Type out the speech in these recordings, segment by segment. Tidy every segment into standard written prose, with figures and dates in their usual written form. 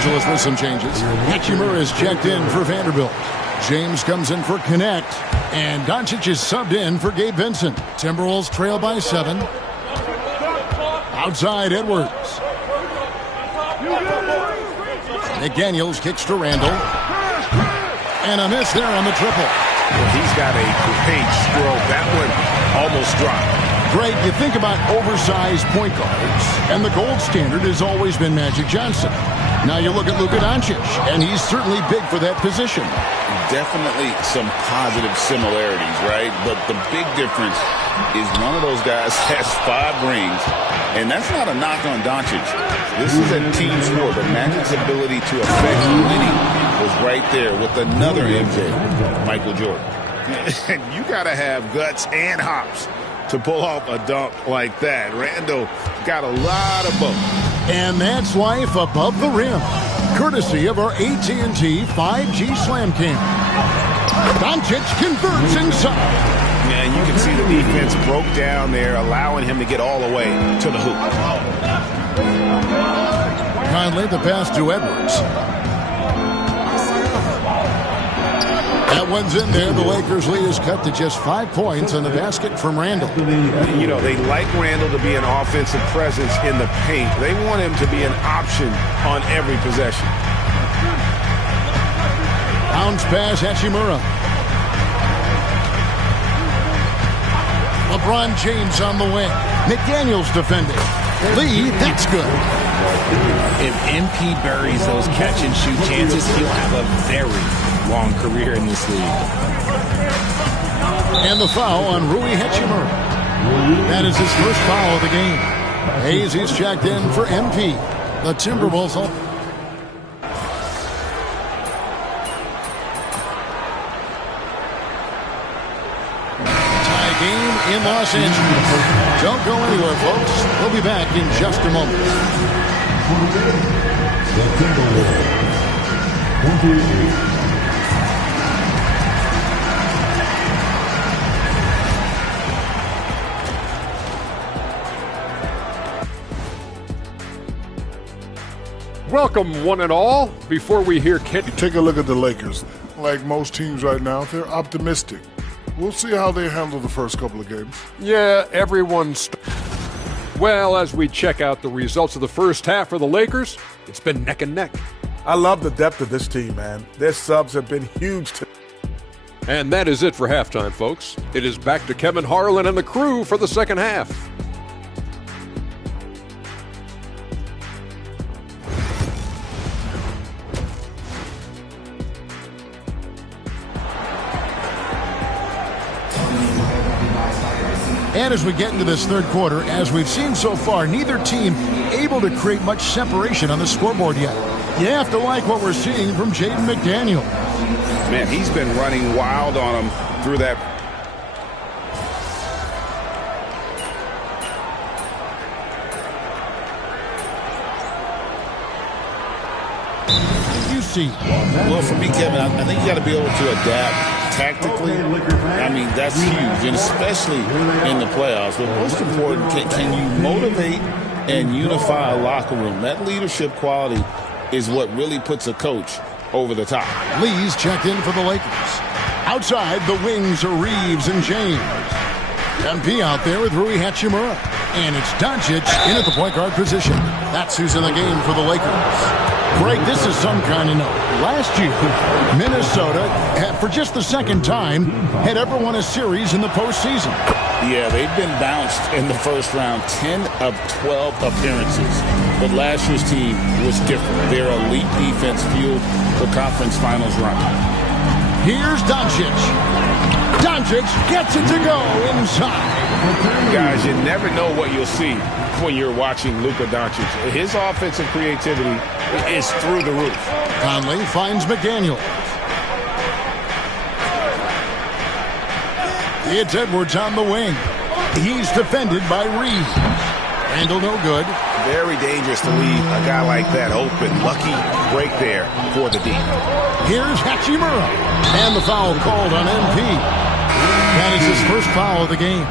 Angeles with some changes. Hachimura is checked in for Vanderbilt. James comes in for Connect. And Doncic is subbed in for Gabe Vincent. Timberwolves trail by 7. Outside Edwards. McDaniels kicks to Randall. And a miss there on the triple. Well, he's got a great stroke. That one almost dropped. Greg, you think about oversized point guards, and the gold standard has always been Magic Johnson. Now you look at Luka Doncic, and he's certainly big for that position. Definitely some positive similarities, right? But the big difference is one of those guys has 5 rings, and that's not a knock on Doncic. This is a team sport, but Magic's ability to affect winning was right there with another MJ, Michael Jordan. You got to have guts and hops to pull off a dunk like that. Randall got a lot of both. And that's life above the rim, courtesy of our AT&T 5G Slam Cam. Doncic converts inside. Yeah, you can see the defense broke down there, allowing him to get all the way to the hoop. Conley, the pass to Edwards. That one's in there. The Lakers' lead is cut to just 5 points on the basket from Randall. You know, they like Randall to be an offensive presence in the paint. They want him to be an option on every possession. Bounce pass, Hachimura. LeBron James on the wing. McDaniels defending. Lee, that's good. If MP buries those catch-and-shoot chances, he'll have a very long career in this league. And the foul on Rui Hachimura. That is his first foul of the game. Hayes is checked in for MP. The Timberwolves. Tie game in Los Angeles. Don't go anywhere, folks. We'll be back in just a moment. The Timberwolves. 28. Welcome, one and all. Before we hear Kent, Take a look at the Lakers. Like most teams right now, they're optimistic. We'll see how they handle the first couple of games. yeah, everyone's. Well, as we check out the results of the first half for the Lakers, it's been neck and neck. I love the depth of this team, man. Their subs have been huge. And that is it for halftime, folks. It is back to Kevin Harlan and the crew for the second half. And as we get into this third quarter, as we've seen so far, neither team able to create much separation on the scoreboard yet. You have to like what we're seeing from Jaden McDaniel. Man, he's been running wild on him through that. You see. Well, for me, Kevin, I think you got to be able to adapt tactically. I mean, that's huge, and especially in the playoffs. But most important, can you motivate and unify a locker room? That leadership quality is what really puts a coach over the top. Lee's checked in for the Lakers. Outside, the wings are Reeves and James. MP out there with Rui Hachimura. And it's Doncic in at the point guard position. That's who's in the game for the Lakers. Greg, this is some kind of note. Last year, Minnesota, for just the second time, had ever won a series in the postseason. Yeah, they've been bounced in the first round, 10 of 12 appearances. But last year's team was different. Their elite defense fueled the conference finals run. Here's Doncic. Doncic gets it to go inside. Guys, you never know what you'll see when you're watching Luka Doncic. His offensive creativity is through the roof. Conley finds McDaniel. It's Edwards on the wing. He's defended by Reeves. Randall no good. Very dangerous to leave a guy like that open. Lucky break there for the D. Here's Hachimura. And the foul called on MP. That is his first foul of the game.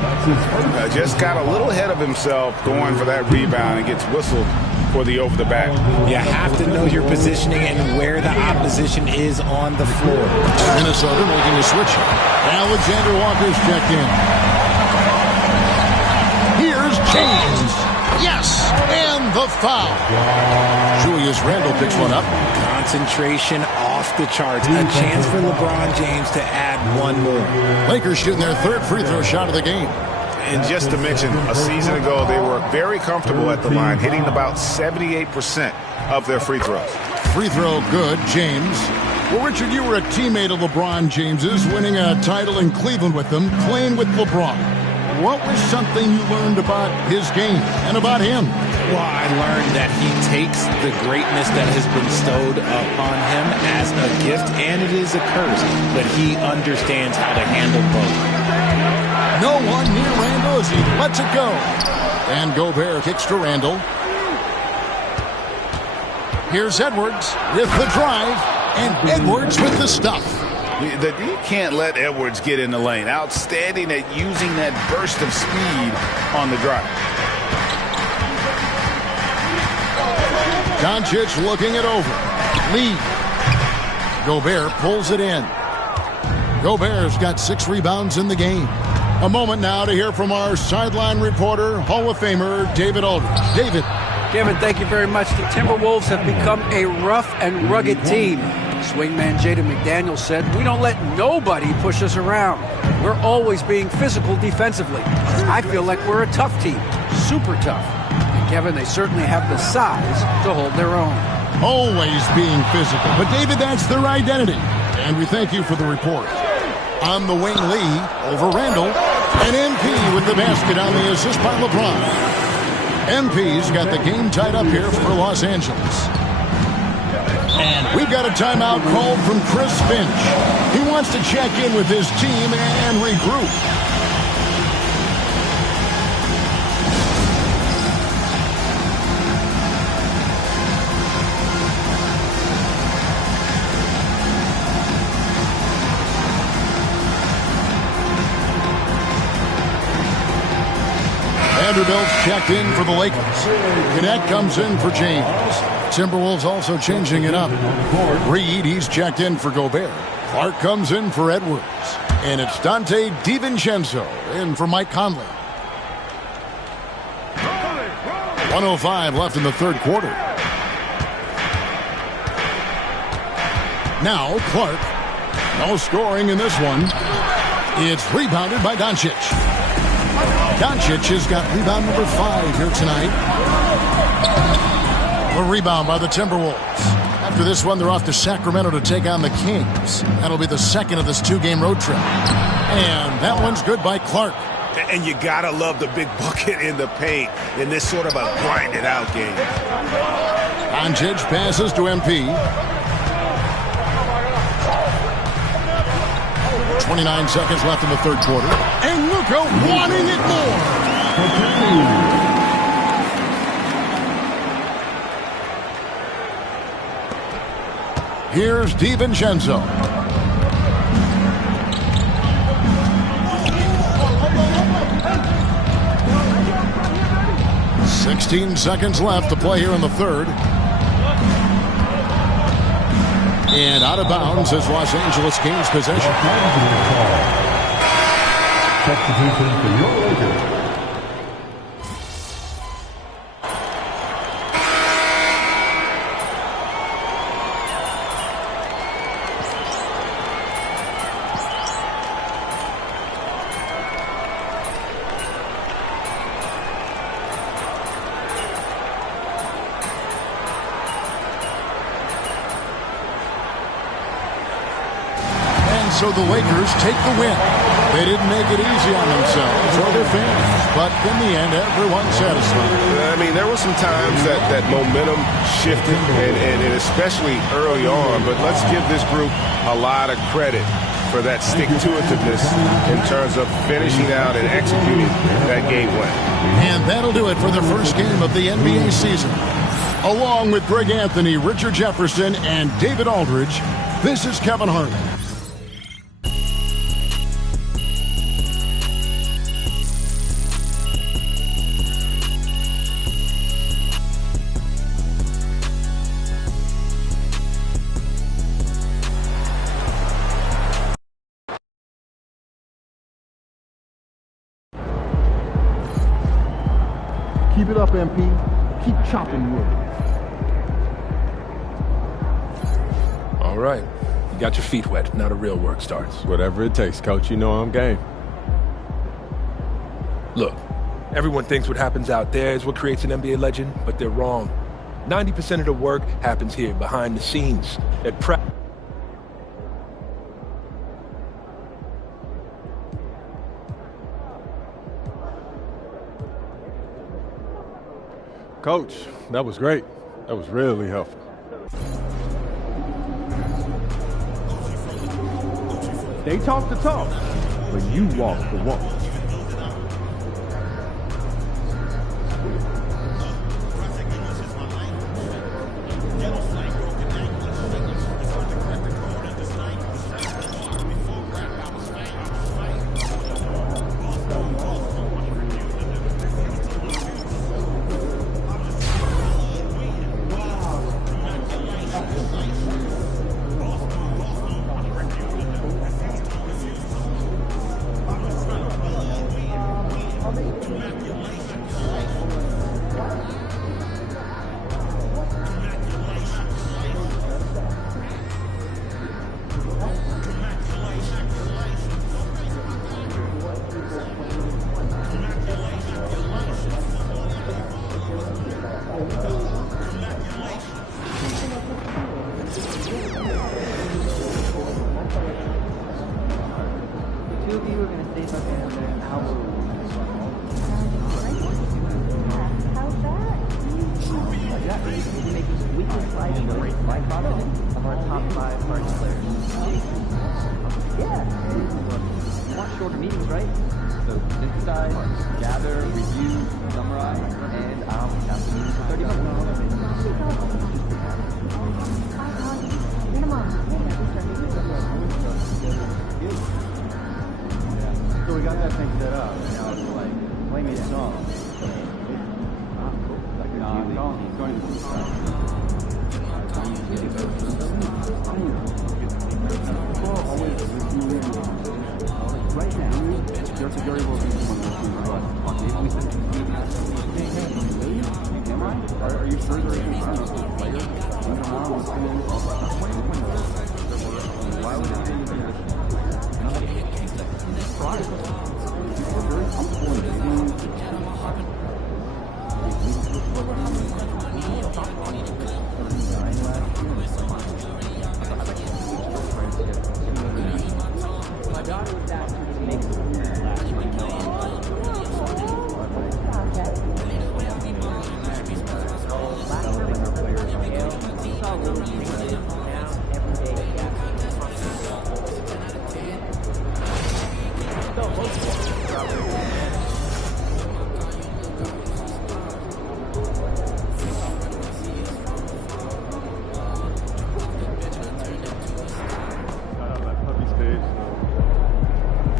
Just got a little ahead of himself going for that rebound and gets whistled for the over-the-back. You have to know your positioning and where the opposition is on the floor. Minnesota making a switch. Alexander Walker's checked in. Here's James. Yes, and the foul. Julius Randle picks one up. Concentration off the charts. A chance for LeBron James to add one more. Lakers shooting their third free throw shot of the game. And just to mention, a season ago, they were very comfortable at the line, hitting about 78% of their free throws. Free throw good, James. Well, Richard, you were a teammate of LeBron James's, winning a title in Cleveland with them, playing with LeBron. What was something you learned about his game and about him? Well, I learned that he takes the greatness that has been bestowed upon him as a gift, and it is a curse, but he understands how to handle both. No one near Randle as he lets it go. And Gobert kicks to Randle. Here's Edwards with the drive, and Edwards with the stuff. You can't let Edwards get in the lane. Outstanding at using that burst of speed on the drive. Doncic looking it over. Lee. Gobert pulls it in. Gobert's got 6 rebounds in the game. A moment now to hear from our sideline reporter, Hall of Famer David Aldridge. David. Kevin, thank you very much. The Timberwolves have become a rough and rugged team. Swingman Jaden McDaniels said, "We don't let nobody push us around. We're always being physical defensively." I feel like we're a tough team, super tough. And Kevin, they certainly have the size to hold their own. Always being physical. But David, that's their identity. And we thank you for the report. On the wing, Lee over Randle. And MP with the basket on the assist by LeBron. MP's got the game tied up here for Los Angeles. And we've got a timeout called from Chris Finch. He wants to check in with his team and regroup. Vanderbilt's checked in for the Lakers. Gannett comes in for James. Timberwolves also changing it up. Reed, he's checked in for Gobert. Clark comes in for Edwards. And it's Dante DiVincenzo in for Mike Conley. 1:05 left in the third quarter. Now Clark. No scoring in this one. It's rebounded by Doncic. Doncic has got rebound number 5 here tonight. A rebound by the Timberwolves. After this one, they're off to Sacramento to take on the Kings. That'll be the second of this 2-game road trip. And that one's good by Clark. And you gotta love the big bucket in the paint in this sort of a grinded-out game. Doncic passes to MP. 29 seconds left in the third quarter. And Luka wanting it more. Here's DiVincenzo. "16 seconds left to play here in the third. And out of bounds is Los Angeles Kings possession. Substitution for your Lakers. So the Lakers take the win. They didn't make it easy on themselves or their fans, but in the end, everyone's satisfied. I mean, there were some times that momentum shifted, and especially early on, but let's give this group a lot of credit for that stick-to-itiveness in terms of finishing out and executing that game win. And that'll do it for the first game of the NBA season. Along with Greg Anthony, Richard Jefferson, and David Aldridge, this is Kevin Harlan. Keep it up, MP. Keep chopping wood. All right. You got your feet wet. Now the real work starts. Whatever it takes, Coach. You know I'm game. Look, everyone thinks what happens out there is what creates an NBA legend, but they're wrong. 90% of the work happens here, behind the scenes, at practice. Coach, that was great. That was really helpful. They talk the talk, but you walk the walk.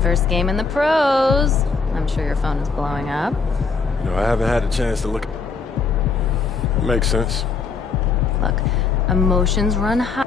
First game in the pros. I'm sure your phone is blowing up. No, I haven't had a chance to look. Makes sense. Look, emotions run high.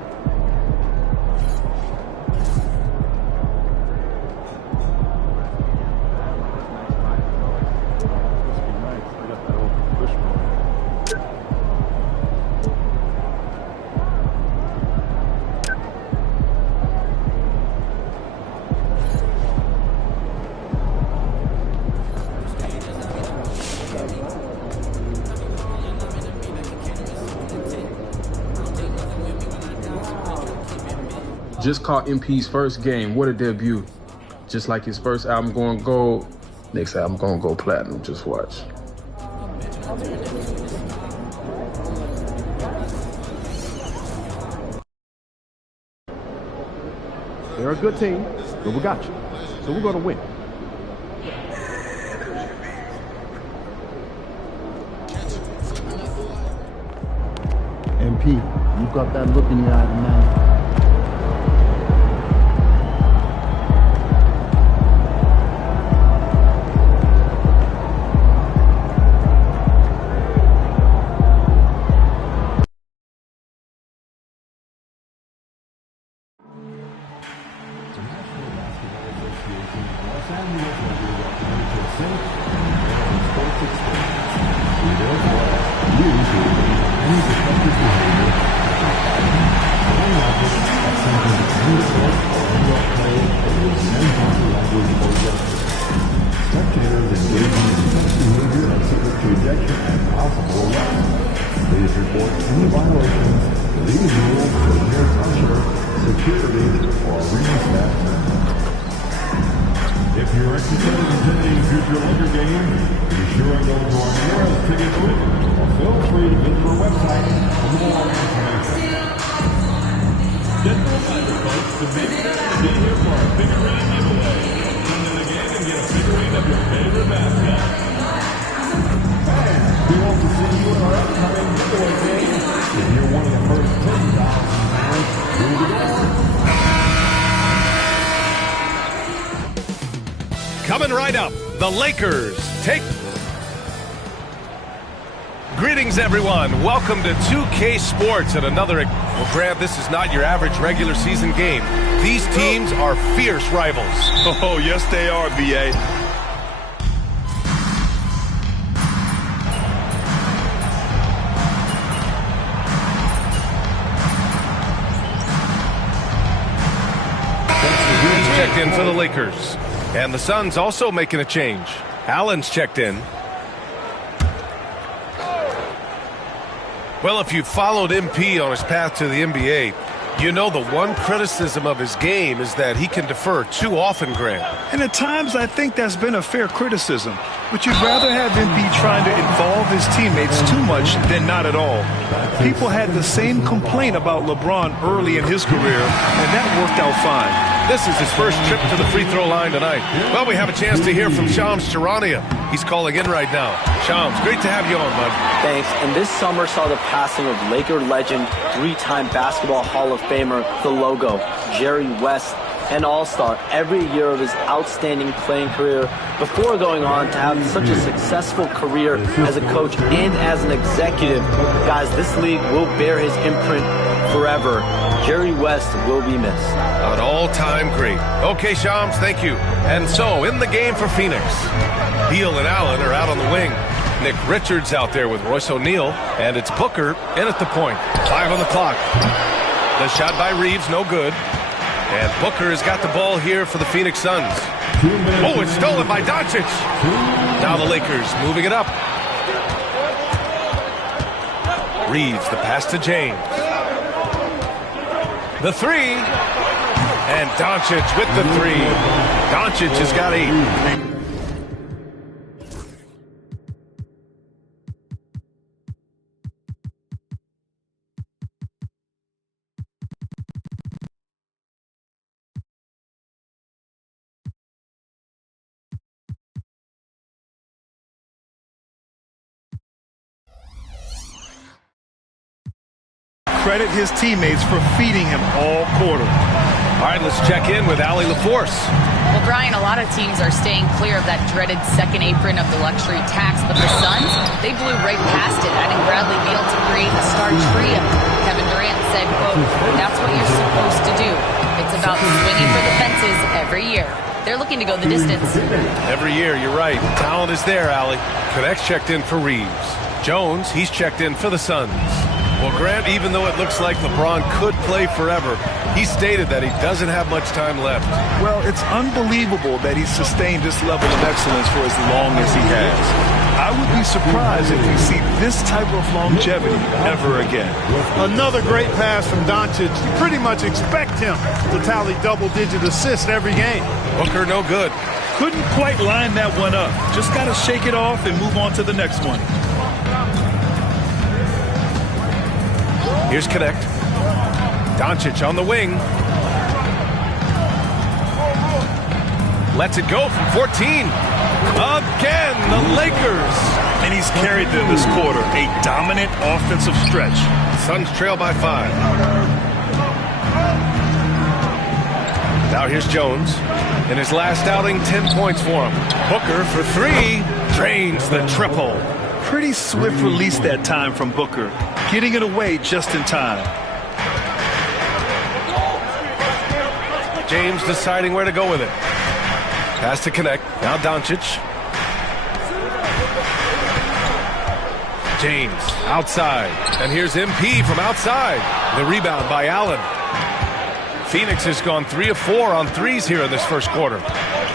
Just caught MP's first game. What a debut. Just like his first album going gold, next album going to go platinum. Just watch. They're a good team, but we got you. So we're going to win. MP, you've got that look in your eye tonight. Los Angeles Lakers are committed to a safe and sports experience. Spectators engaging in such behavior are subject to ejection and possible arrest. Please report any violations to these rules to the nearest usher, security, or arena staff member. If you're interested in attending future Laker games, be sure and go to our nearest ticket booth, or feel free to visit our website for more information. Just a reminder, folks, to make sure to be here for our figurine giveaway. Come to the game and get a figurine of your favorite mascot. Fans, we hope to see you in our upcoming giveaway game. If you're one of the first 10,000 fans, through the door. Coming right up, the Lakers take... Greetings, everyone. Welcome to 2K Sports and another... Well, Grant, this is not your average regular season game. These teams are fierce rivals. Oh, yes, they are, B.A. Checked in for the Lakers. And the Suns also making a change. Allen's checked in. Well, if you've followed MP on his path to the NBA, you know the one criticism of his game is that he can defer too often, Grant. And at times I think that's been a fair criticism. But you'd rather have MP trying to involve his teammates too much than not at all. People had the same complaint about LeBron early in his career, and that worked out fine. This is his first trip to the free throw line tonight. Well, we have a chance to hear from Shams Charania. He's calling in right now. Shams, great to have you on, bud. Thanks. And this summer saw the passing of Laker legend, three-time Basketball Hall of Famer, the Logo, Jerry West, an all-star every year of his outstanding playing career before going on to have such a successful career as a coach and as an executive. Guys, this league will bear his imprint forever. Jerry West will be missed. An all-time great. Okay, Shams, thank you. And so, in the game for Phoenix, Beal and Allen are out on the wing. Nick Richards out there with Royce O'Neal, and it's Booker in at the point. 5 on the clock. The shot by Reeves, no good. And Booker has got the ball here for the Phoenix Suns. Oh, it's stolen by Doncic. Now the Lakers moving it up. Reeves, the pass to James. The three. And Doncic with the three. Doncic has got 8. Credit his teammates for feeding him all quarter. All right, let's check in with Allie LaForce. Well, Brian, a lot of teams are staying clear of that dreaded second apron of the luxury tax, but the Suns, they blew right past it, adding Bradley Beal to create a star trio. Kevin Durant said, quote, "That's what you're supposed to do. It's about swinging for the fences every year." They're looking to go the distance. Every year, you're right. Talent is there, Allie. Connects checked in for Reeves. Jones, he's checked in for the Suns. Well, Grant, even though it looks like LeBron could play forever, he stated that he doesn't have much time left. Well, it's unbelievable that he's sustained this level of excellence for as long as he has. I would be surprised if we see this type of longevity ever again. Another great pass from Doncic. You pretty much expect him to tally double-digit assists every game. Booker, no good. Couldn't quite line that one up. Just got to shake it off and move on to the next one. Here's Connect. Doncic on the wing. Lets it go from 14. Again, the Lakers. And he's carried them this quarter. A dominant offensive stretch. Suns trail by 5. Now here's Jones. In his last outing, 10 points for him. Booker for 3. Drains the triple. Pretty swift release that time from Booker. Getting it away just in time. James deciding where to go with it. Pass to Connect. Now Doncic. James outside. And here's MP from outside. The rebound by Allen. Phoenix has gone 3 of 4 on threes here in this first quarter.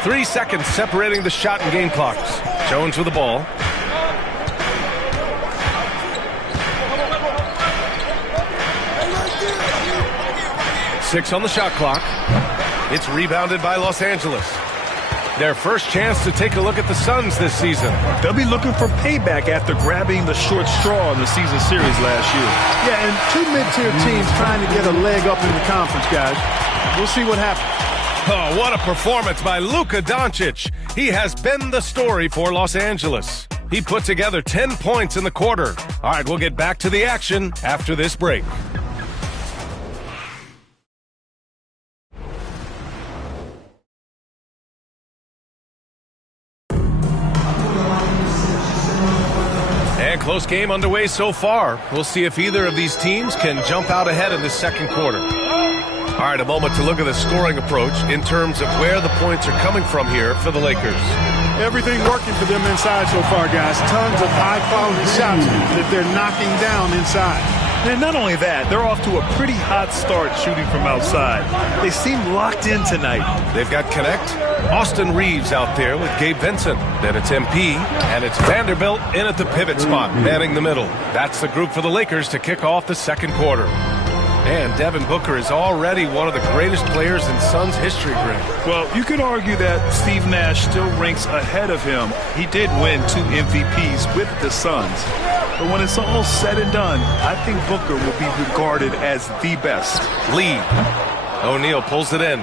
3 seconds separating the shot and game clocks. Jones with the ball. Six on the shot clock. It's rebounded by Los Angeles. Their first chance to take a look at the Suns this season. They'll be looking for payback after grabbing the short straw in the season series last year. Yeah, and 2 mid-tier teams trying to get a leg up in the conference, guys. We'll see what happens. Oh, what a performance by Luka Doncic. He has been the story for Los Angeles. He put together 10 points in the quarter. All right, we'll get back to the action after this break. Close game underway so far. We'll see if either of these teams can jump out ahead in this second quarter. All right, a moment to look at the scoring approach in terms of where the points are coming from here for the Lakers. Everything working for them inside so far, guys. Tons of high-quality shots that they're knocking down inside. And not only that, they're off to a pretty hot start shooting from outside. They seem locked in tonight. They've got Connect, Austin Reeves out there with Gabe Vincent. Then it's MP, and it's Vanderbilt in at the pivot spot, manning the middle. That's the group for the Lakers to kick off the second quarter. And Devin Booker is already one of the greatest players in Suns history, Greg. Well, you could argue that Steve Nash still ranks ahead of him. He did win 2 MVPs with the Suns. But when it's all said and done, I think Booker will be regarded as the best. Lee. O'Neal pulls it in.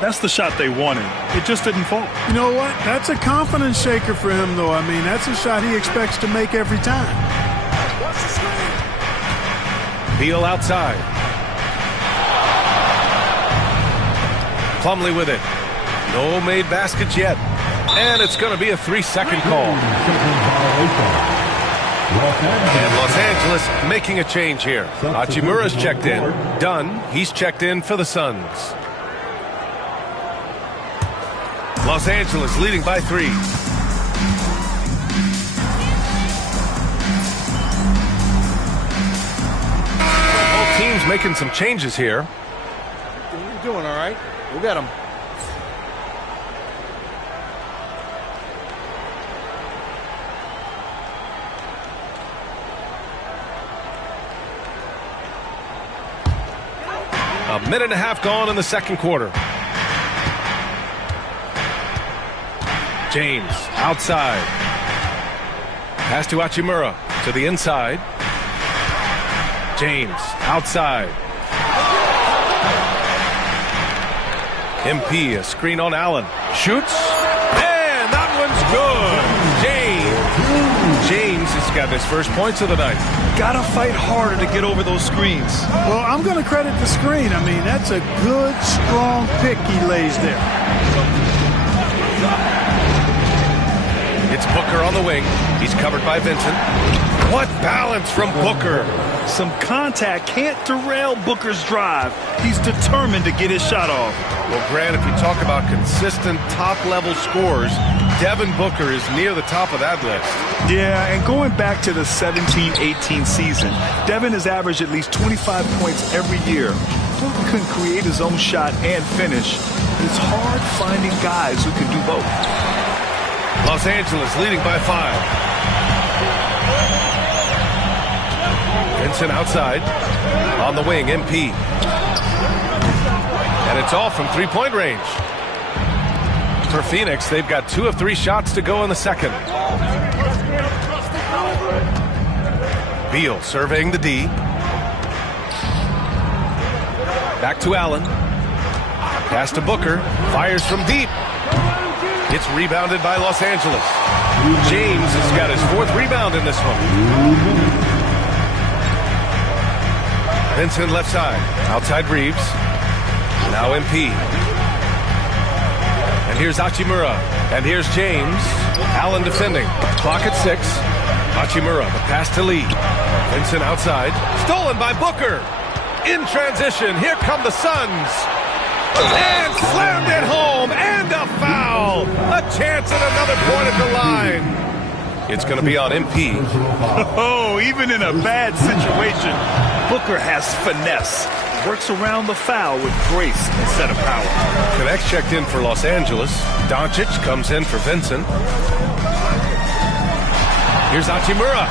That's the shot they wanted. It just didn't fall. You know what? That's a confidence shaker for him, though. I mean, that's a shot he expects to make every time. Beal outside. Plumlee with it. No made baskets yet. And it's going to be a 3-second call. And Los Angeles making a change here. Hachimura's checked in. Dunn, he's checked in for the Suns. Los Angeles leading by 3. Both teams making some changes here. What are you doing, all right? We'll get him. A minute and a half gone in the second quarter. James outside. Pass to Hachimura to the inside. James outside. MP, a screen on Allen. Shoots. And that one's good. James has got his first points of the night. Gotta fight harder to get over those screens. Well, I'm going to credit the screen. I mean, that's a good, strong pick he lays there. It's Booker on the wing. He's covered by Vincent. What balance from Booker. Some contact can't derail Booker's drive. He's determined to get his shot off. Well, Grant, if you talk about consistent top-level scores, Devin Booker is near the top of that list. Yeah, and going back to the 17-18 season, Devin has averaged at least 25 points every year. Booker can create his own shot and finish. It's hard finding guys who can do both. Los Angeles leading by 5. Vincent outside. On the wing, MP. And it's all from three-point range. For Phoenix, they've got 2 of 3 shots to go in the second. Beal surveying the D. Back to Allen. Pass to Booker. Fires from deep. It's rebounded by Los Angeles. James has got his 4th rebound in this one. Vincent left side. Outside Reeves. Now MP. And here's Hachimura. And here's James. Allen defending. Clock at 6. Hachimura, the pass to Lee. Vincent outside. Stolen by Booker. In transition. Here come the Suns. And slammed it home. And a foul. A chance at another point at the line. It's going to be on MP. Oh, even in a bad situation, Booker has finesse. Works around the foul with grace instead of power. Connects checked in for Los Angeles. Doncic comes in for Vincent. Here's Hachimura.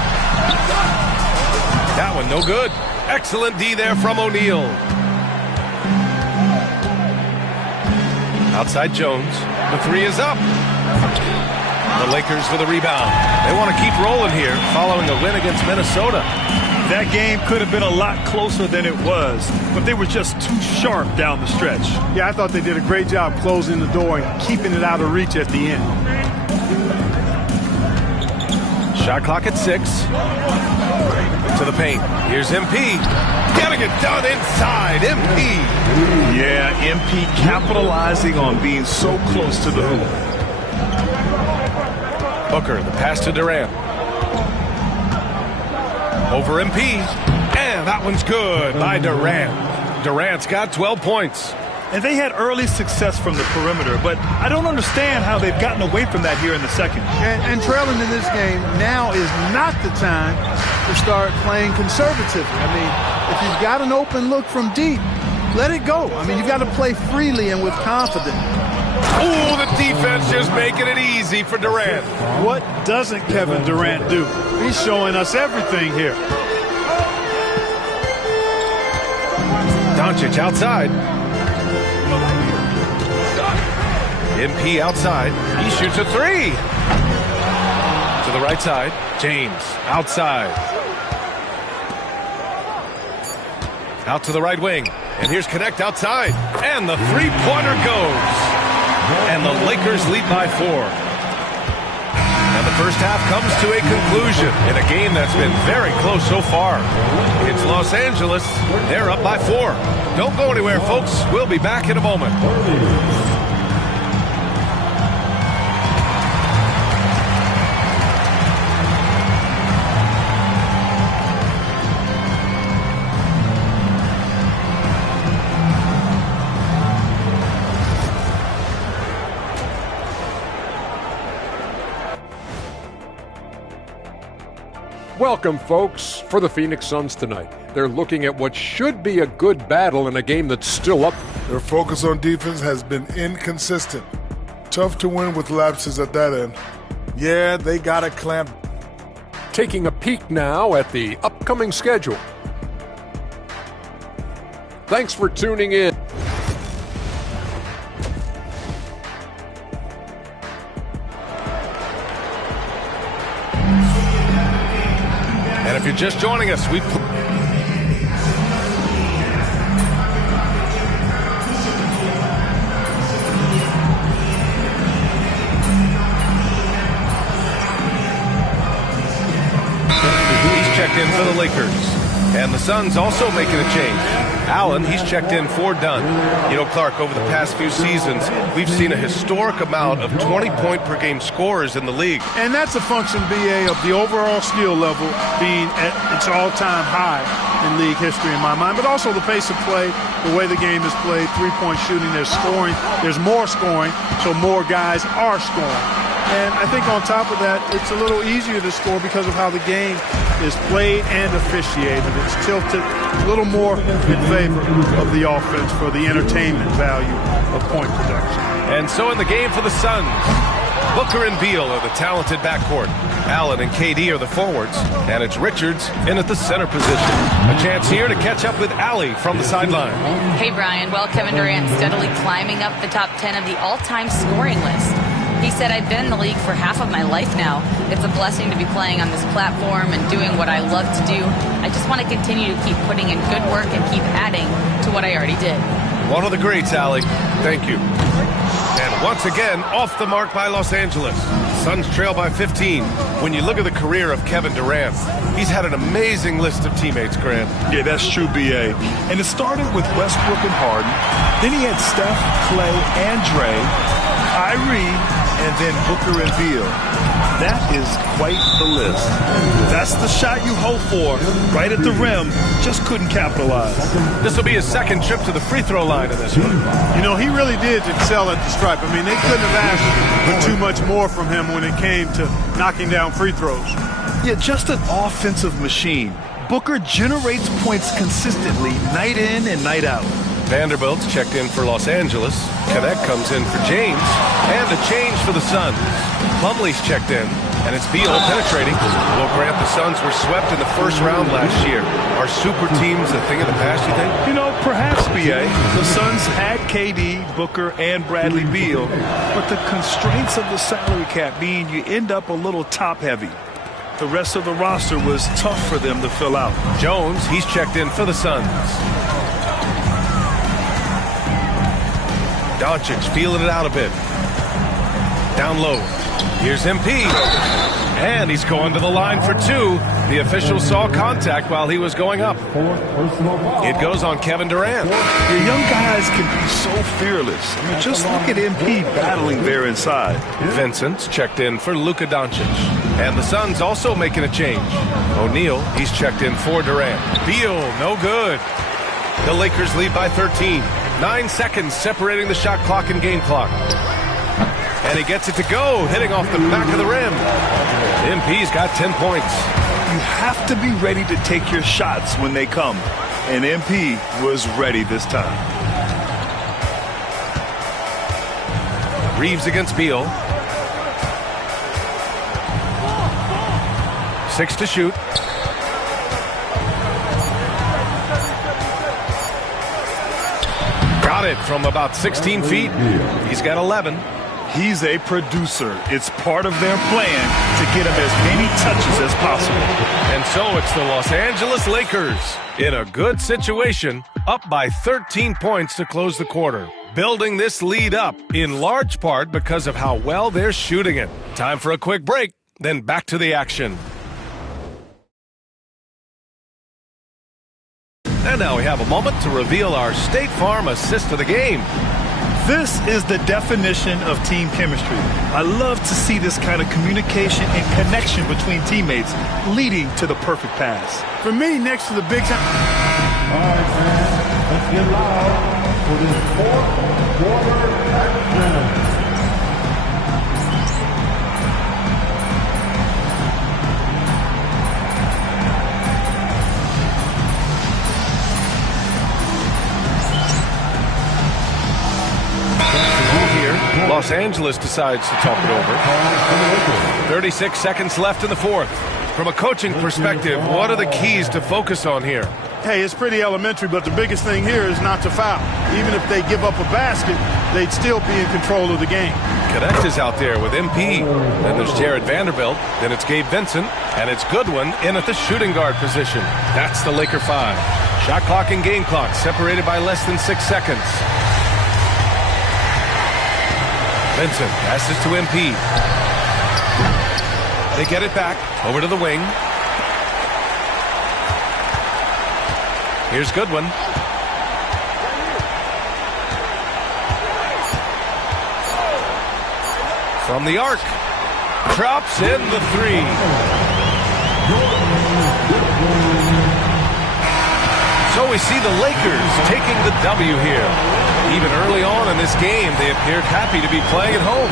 That one no good. Excellent D there from O'Neal. Outside Jones. The three is up. The Lakers for the rebound. They want to keep rolling here following a win against Minnesota. That game could have been a lot closer than it was, but they were just too sharp down the stretch. Yeah, I thought they did a great job closing the door and keeping it out of reach at the end. Shot clock at 6. To the paint. Here's MP. Getting it done inside. MP. Yeah, MP capitalizing on being so close to the hoop. Booker, the pass to Durant. Over MP. And that one's good by Durant. Durant's got 12 points. And they had early success from the perimeter, but I don't understand how they've gotten away from that here in the second. And trailing in this game, now is not the time to start playing conservatively. I mean, if you've got an open look from deep, let it go. I mean, you've got to play freely and with confidence. Ooh, the defense just making it easy for Durant. What doesn't Kevin Durant do? He's showing us everything here. Doncic outside. MP outside. He shoots a three. To the right side. James outside. Out to the right wing. And here's Connect outside. And the three-pointer goes. And the Lakers lead by 4. And the first half comes to a conclusion in a game that's been very close so far. It's Los Angeles. They're up by 4. Don't go anywhere, folks. We'll be back in a moment. Welcome, folks, for the Phoenix Suns tonight. They're looking at what should be a good battle in a game that's still up. Their focus on defense has been inconsistent. Tough to win with lapses at that end. Yeah, they got to clamp. Taking a peek now at the upcoming schedule. Thanks for tuning in. And if you're just joining us, we he's checked in for the Lakers. And the Suns also making a change. Allen, he's checked in for Dunn. You know, Clark, over the past few seasons, we've seen a historic amount of 20-point-per-game scorers in the league. And that's a function, BA, of the overall skill level being at its all-time high in league history in my mind, but also the pace of play, the way the game is played, three-point shooting, there's scoring, there's more scoring, so more guys are scoring. And I think on top of that, it's a little easier to score because of how the game is played and officiated. It's tilted a little more in favor of the offense for the entertainment value of point production. And so in the game for the Suns, Booker and Beal are the talented backcourt. Allen and KD are the forwards, and it's Richards in at the center position. A chance here to catch up with Allie from the sideline. Hey, Brian. Well, Kevin Durant steadily climbing up the top 10 of the all-time scoring list. He said, I've been in the league for half of my life now. It's a blessing to be playing on this platform and doing what I love to do. I just want to continue to keep putting in good work and keep adding to what I already did. One of the greats, Allie. Thank you. And once again, off the mark by Los Angeles. Suns trail by 15. When you look at the career of Kevin Durant, he's had an amazing list of teammates, Grant. Yeah, that's true, B.A. And it started with Westbrook and Harden. Then he had Steph, Clay, and Dre, Kyrie, and then Booker and Beal. That is quite the list. That's the shot you hope for, right at the rim, just couldn't capitalize. This will be his second trip to the free throw line in this one. You know, he really did excel at the stripe. I mean, they couldn't have asked for too much more from him when it came to knocking down free throws. Yeah, just an offensive machine. Booker generates points consistently, night in and night out. Vanderbilt's checked in for Los Angeles. Cadet comes in for James. And a change for the Suns. Plumlee's checked in, and it's Beal penetrating. Will Grant, the Suns were swept in the first round last year. Are super teams a thing of the past, you think? You know, perhaps, B.A. The Suns had KD, Booker, and Bradley Beal, but the constraints of the salary cap mean you end up a little top-heavy. The rest of the roster was tough for them to fill out. Jones, he's checked in for the Suns. Doncic feeling it out a bit. Down low. Here's MP. And he's going to the line for two. The official saw contact while he was going up. It goes on Kevin Durant. Your young guys can be so fearless. I mean, just look at MP battling there inside. Vincent's checked in for Luka Doncic. And the Suns also making a change. O'Neal, he's checked in for Durant. Beal, no good. The Lakers lead by 13. 9 seconds separating the shot clock and game clock. And he gets it to go, hitting off the back of the rim. MP's got 10 points. You have to be ready to take your shots when they come. And MP was ready this time. Reeves against Beal. 6 to shoot. Got it from about 16 feet. He's got 11. He's a producer. It's part of their plan to get him as many touches as possible. And so it's the Los Angeles Lakers in a good situation, up by 13 points to close the quarter. Building this lead up in large part because of how well they're shooting it. Time for a quick break, then back to the action. And now we have a moment to reveal our State Farm assist of the game. This is the definition of team chemistry. I love to see this kind of communication and connection between teammates leading to the perfect pass. For me, next to the big time. All right, man. Let's get loud for this fourth quarter action. Los Angeles decides to talk it over. 36 seconds left in the fourth. From a coaching perspective, what are the keys to focus on here? Hey, it's pretty elementary, but the biggest thing here is not to foul. Even if they give up a basket, they'd still be in control of the game. Cadet is out there with MP. Then there's Jared Vanderbilt. Then it's Gabe Vincent. And it's Goodwin in at the shooting guard position. That's the Laker 5. Shot clock and game clock separated by less than 6 seconds. Vincent passes to MP. They get it back over to the wing. Here's Goodwin. From the arc. Drops in the three. So we see the Lakers taking the W here. Even early on in this game, they appeared happy to be playing at home.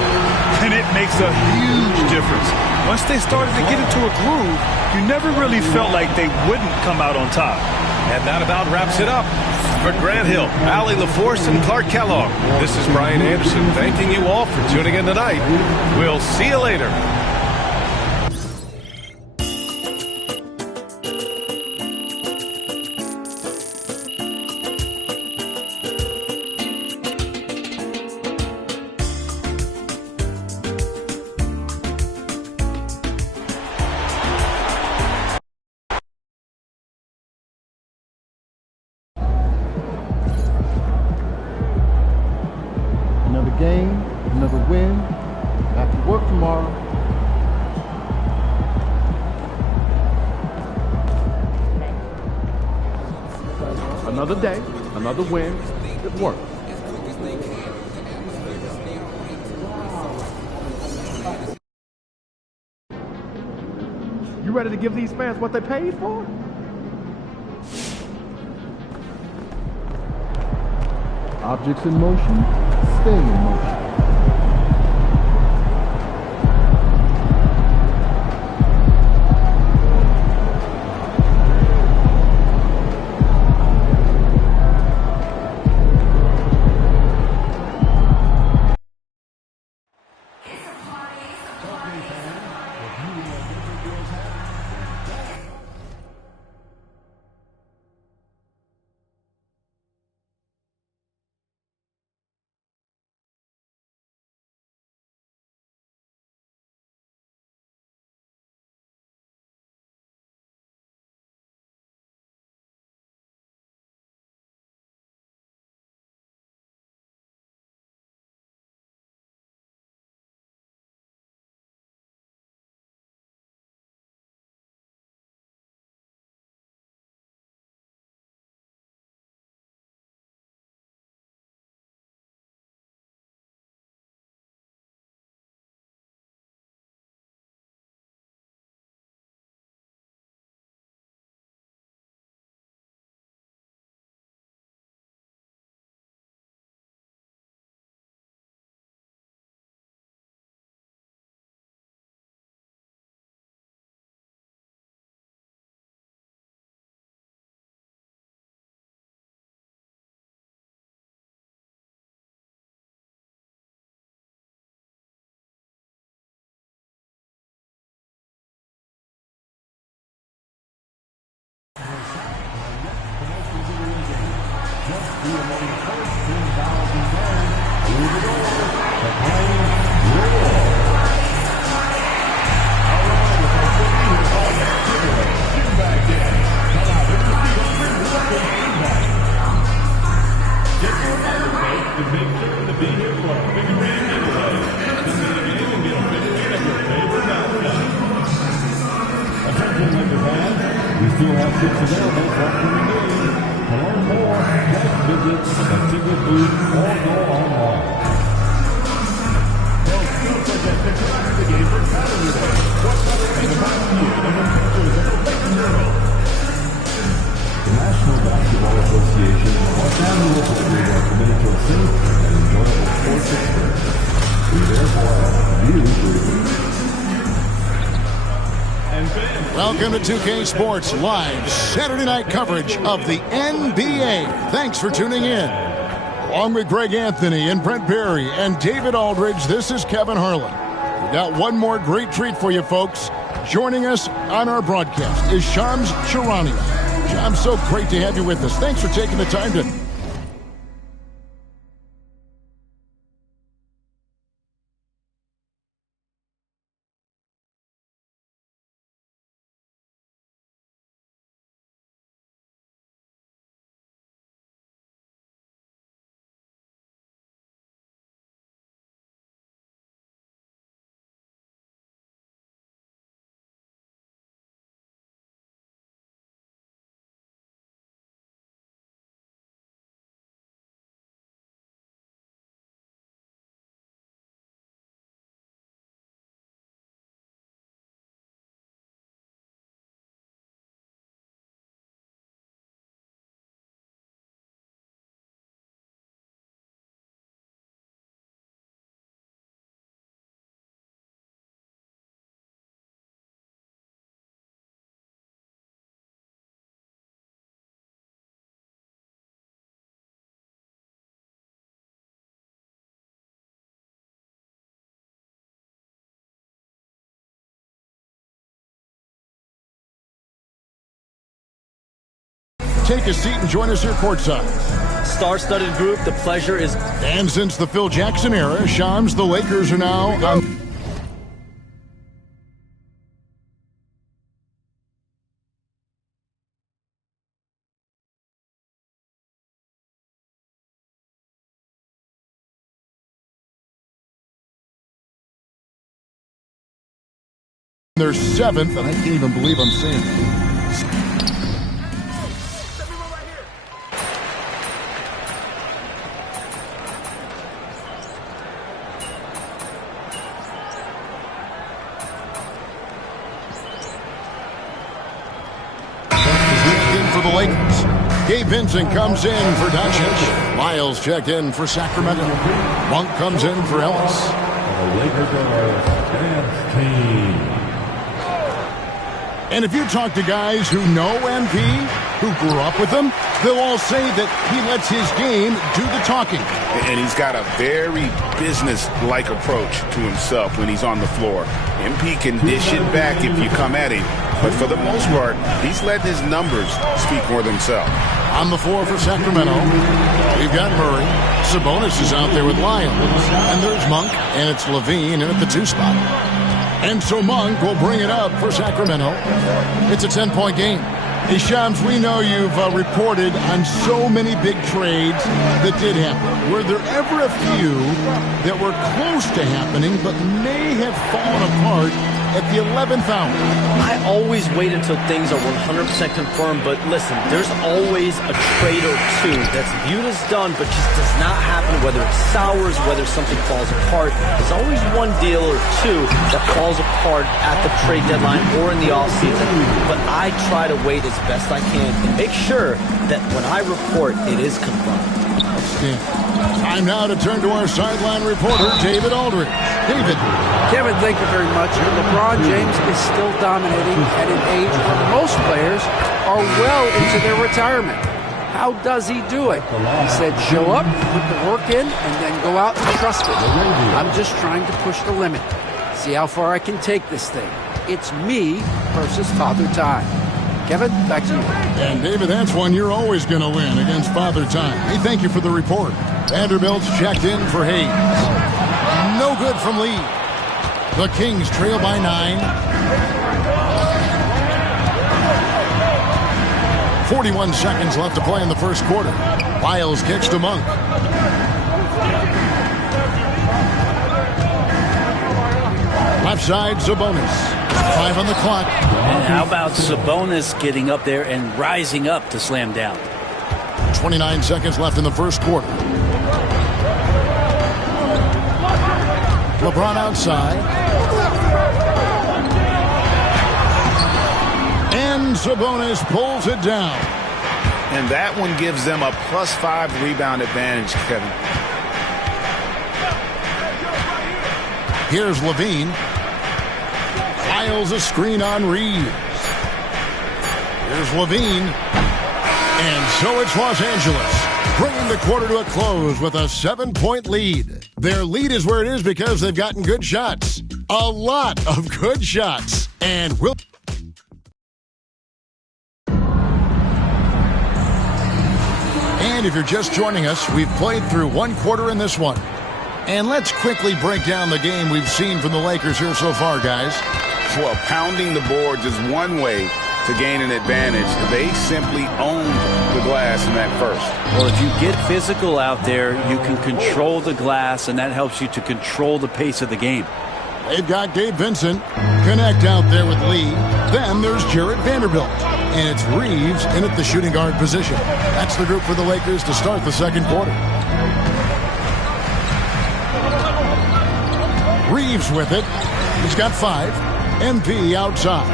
And it makes a huge difference. Once they started to get into a groove, you never really felt like they wouldn't come out on top. And that about wraps it up. For Grant Hill, Allie LaForce, and Clark Kellogg, this is Brian Anderson thanking you all for tuning in tonight. We'll see you later. Game, another win, back to work tomorrow. Another day, another win, good work. ready to give these fans what they paid for? Objects in motion, stay in motion. We still have tickets available for upcoming games. To learn more, just visit the ticket booth or go online. Don't forget to come to the game for Saturday. What's happening about you? The National Basketball Association and Los Angeles Lakers are committed to a safe and enjoyable sports experience. We therefore ask you to Welcome to 2K Sports Live Saturday night coverage of the NBA. Thanks for tuning in. Along with Greg Anthony and Brent Barry and David Aldridge, this is Kevin Harlan. We've got one more great treat for you folks. Joining us on our broadcast is Shams Charania. Shams, so great to have you with us. Thanks for taking the time to... Take a seat and join us here courtside. Star-studded group, the pleasure is... And since the Phil Jackson era, Shams, the Lakers are now on... They're seventh, and I can't even believe I'm saying that. Lakers. Gabe Vincent comes in for Doncic. Miles checked in for Sacramento. Monk comes in for Ellis. The Lakers are dance team. And if you talk to guys who know MP, who grew up with him, they'll all say that he lets his game do the talking. And he's got a very business-like approach to himself when he's on the floor. MP can dish it back if you come at him, but for the most part, he's letting his numbers speak for themselves. On the floor for Sacramento, we've got Murray. Sabonis is out there with Lyons. And there's Monk, and it's Levine in at the 2 spot. And so Monk will bring it up for Sacramento. It's a 10-point game. Hey, Shams, we know you've reported on so many big trades that did happen. Were there ever a few that were close to happening but may have fallen apart at the 11th hour? I always wait until things are 100% confirmed, but listen, there's always a trade or two that's viewed as done but just does not happen, whether it sours, whether something falls apart. There's always one deal or two that falls apart at the trade deadline or in the offseason, but I try to wait as best I can and make sure that when I report, it is confirmed. Time now to turn to our sideline reporter, David Aldridge. David. Kevin, thank you very much. LeBron James is still dominating at an age where most players are well into their retirement. How does he do it? He said, show up, put the work in, and then go out and trust it. I'm just trying to push the limit. See how far I can take this thing. It's me versus Father Time. Kevin, back to you. And David, that's one you're always going to win against Father Time. Hey, thank you for the report. Vanderbilt's checked in for Hayes. No good from Lee. The Kings trail by 9. 41 seconds left to play in the first quarter. Lyles kicks to Monk. Left side, Sabonis. 5 on the clock. And how about Sabonis getting up there and rising up to slam down? 29 seconds left in the first quarter. LeBron outside. And Sabonis pulls it down. And that one gives them a +5 rebound advantage, Kevin. Here's Levine. Lyles a screen on Reeves. Here's Levine. And so it's Los Angeles, bringing the quarter to a close with a 7-point lead. Their lead is where it is because they've gotten good shots. A lot of good shots. And will. And if you're just joining us, we've played through one quarter in this one. And let's quickly break down the game we've seen from the Lakers here so far, guys. Well, pounding the boards is one way to gain an advantage. They simply owned the glass in that first. Well, if you get physical out there, you can control the glass, and that helps you to control the pace of the game. They've got Gabe Vincent connect out there with Lee. Then there's Jarrett Vanderbilt. And it's Reeves in at the shooting guard position. That's the group for the Lakers to start the second quarter. Reeves with it. He's got 5. MP outside.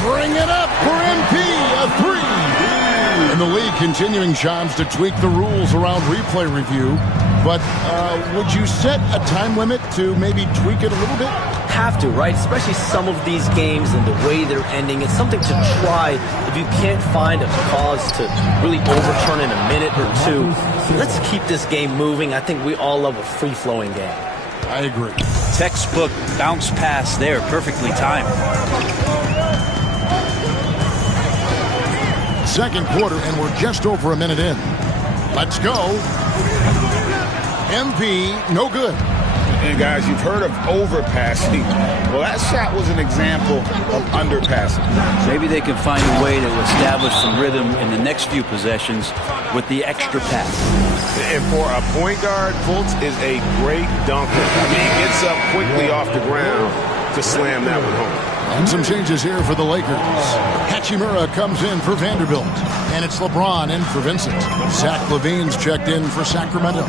Bring it up for MP. A 3. And the league continuing, Shams, to tweak the rules around replay review. But would you set a time limit to maybe tweak it a little bit? Have to, right? Especially some of these games and the way they're ending. It's something to try. If you can't find a cause to really overturn in a minute or two, let's keep this game moving. I think we all love a free-flowing game. I agree. Textbook bounce pass there, perfectly timed. Second quarter, and we're just over a minute in. Let's go. MP, no good. And guys, you've heard of overpassing. Well, that shot was an example of underpassing. Maybe they can find a way to establish some rhythm in the next few possessions with the extra pass. And for a point guard, Fultz is a great dunker. I mean, he gets up quickly off the ground to slam that one home. And some changes here for the Lakers. Hachimura comes in for Vanderbilt. And it's LeBron in for Vincent. Zach Levine's checked in for Sacramento.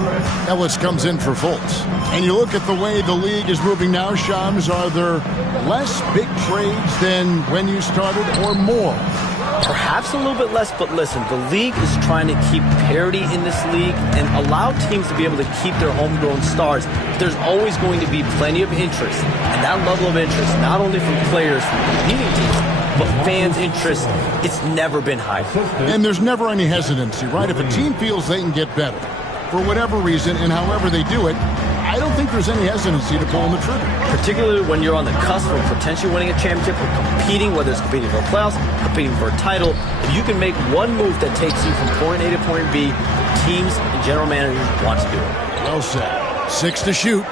Ellis comes in for Fultz. And you look at the way the league is moving now, Shams, are there less big trades than when you started or more? Perhaps a little bit less, but listen, the league is trying to keep parity in this league and allow teams to be able to keep their homegrown stars. There's always going to be plenty of interest, and that level of interest, not only from players from competing teams, but fans' interest, it's never been higher. And there's never any hesitancy, right? If a team feels they can get better, for whatever reason and however they do it, I don't think there's any hesitancy to pull the trigger. Particularly when you're on the cusp of potentially winning a championship or competing, whether it's competing for the playoffs, competing for a title. If you can make one move that takes you from point A to point B, teams and general managers want to do it. Well said. 6 to shoot.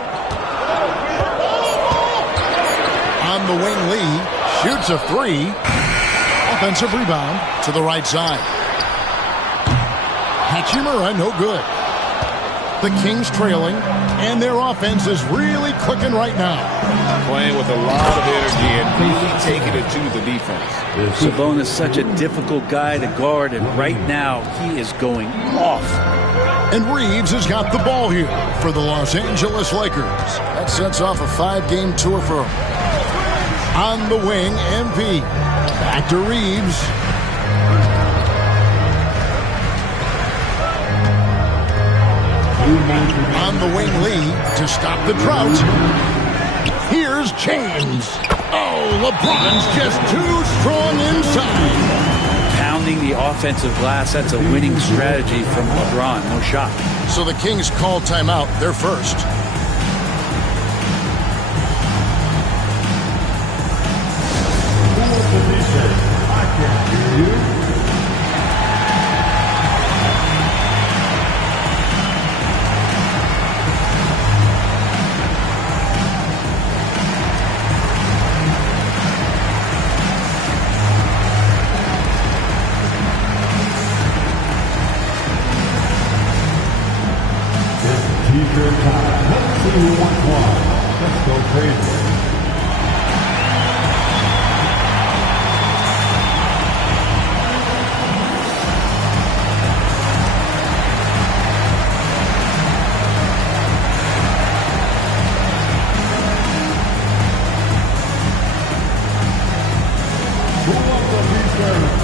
On the wing, Lee shoots a 3. Offensive rebound to the right side. Hachimura, no good. The Kings trailing, and their offense is really clicking right now. Playing with a lot of energy and really taking it to the defense. Sabonis, such a difficult guy to guard, and right now he is going off. And Reeves has got the ball here for the Los Angeles Lakers. That sets off a 5-game tour for him. On the wing, MP. Back to Reeves. On the wing, Lee to stop the drought. Here's James. Oh, LeBron's just too strong inside. Pounding the offensive glass, that's a winning strategy from LeBron, no shot. So the Kings call timeout, they're first. T-shirt time. Let's see who wants one. Let's go crazy. Who wants the T-shirt?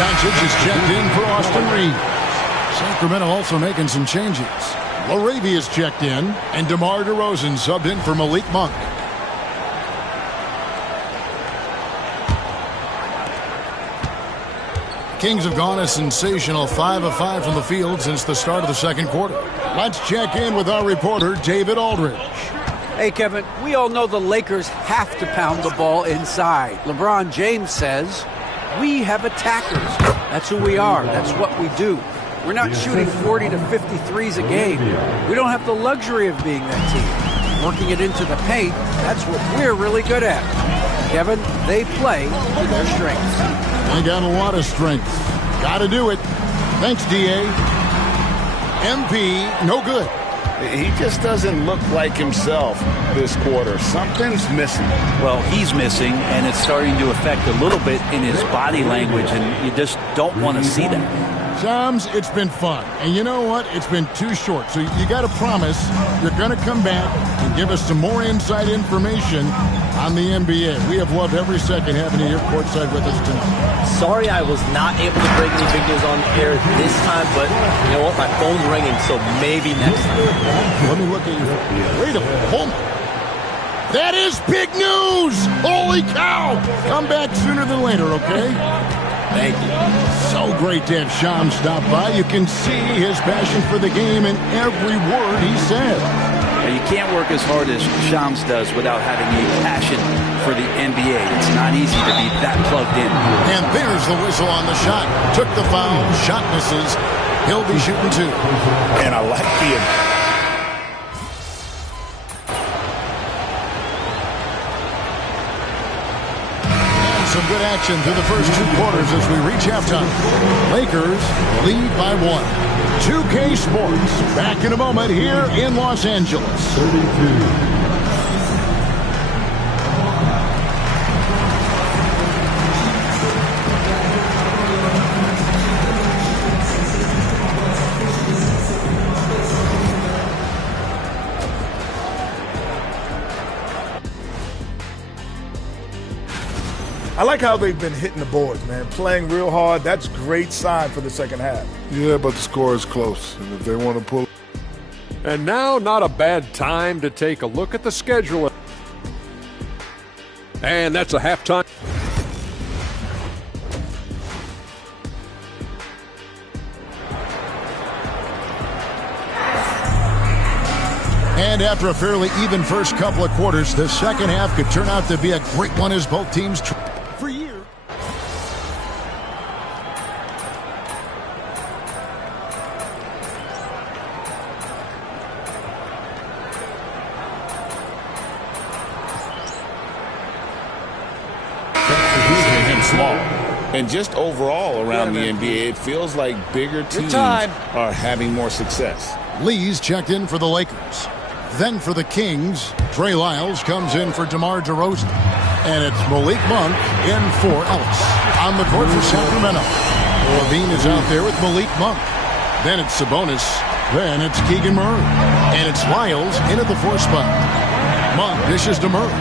Doncic is checked in for Austin Reeves. Sacramento also making some changes. LaRavia is checked in, and DeMar DeRozan subbed in for Malik Monk. Kings have gone a sensational 5 of 5 from the field since the start of the second quarter. Let's check in with our reporter, David Aldridge. Hey, Kevin, we all know the Lakers have to pound the ball inside. LeBron James says, we have attackers. That's who we are. That's what we do. We're not shooting 40 to 53s a game. We don't have the luxury of being that team. Working it into the paint, that's what we're really good at. Kevin, they play to their strengths. They got a lot of strength. Got to do it. Thanks, D.A. MP, no good. He just doesn't look like himself this quarter. Something's missing. Well, he's missing, and it's starting to affect a little bit in his body language, and you just don't want to see that. Shams, it's been fun. And you know what? It's been too short. So you got to promise you're going to come back and give us some more inside information on the NBA. We have loved every second having you here courtside with us tonight. Sorry I was not able to break any big news on air this time, but you know what? My phone's ringing, so maybe next time. Let me look at you. Wait a minute. Hold on. That is big news! Holy cow! Come back sooner than later, okay? Thank you. So great to have Shams stop by. You can see his passion for the game in every word he said. Now, you can't work as hard as Shams does without having a passion for the NBA. It's not easy to be that plugged in. And there's the whistle on the shot. Took the foul. Shot misses. He'll be shooting two. And I like the... So some good action through the first 2 quarters as we reach halftime. Lakers lead by 1. 2K Sports back in a moment here in Los Angeles. 32. I like how they've been hitting the boards, man. Playing real hard. That's a great sign for the second half. Yeah, but the score is close. And if they want to pull... And now, not a bad time to take a look at the schedule. And that's a halftime. And after a fairly even first couple of quarters, the second half could turn out to be a great one as both teams for years. Small. And just overall around the NBA, it feels like bigger teams are having more success. Lee's checked in for the Lakers. Then for the Kings, Trey Lyles comes in for DeMar DeRozan. And it's Malik Monk in for Ellis. On the court for Sacramento, Levine is out there with Malik Monk. Then it's Sabonis. Then it's Keegan Murray. And it's Lyles in at the 4 spot. Monk dishes to Murray.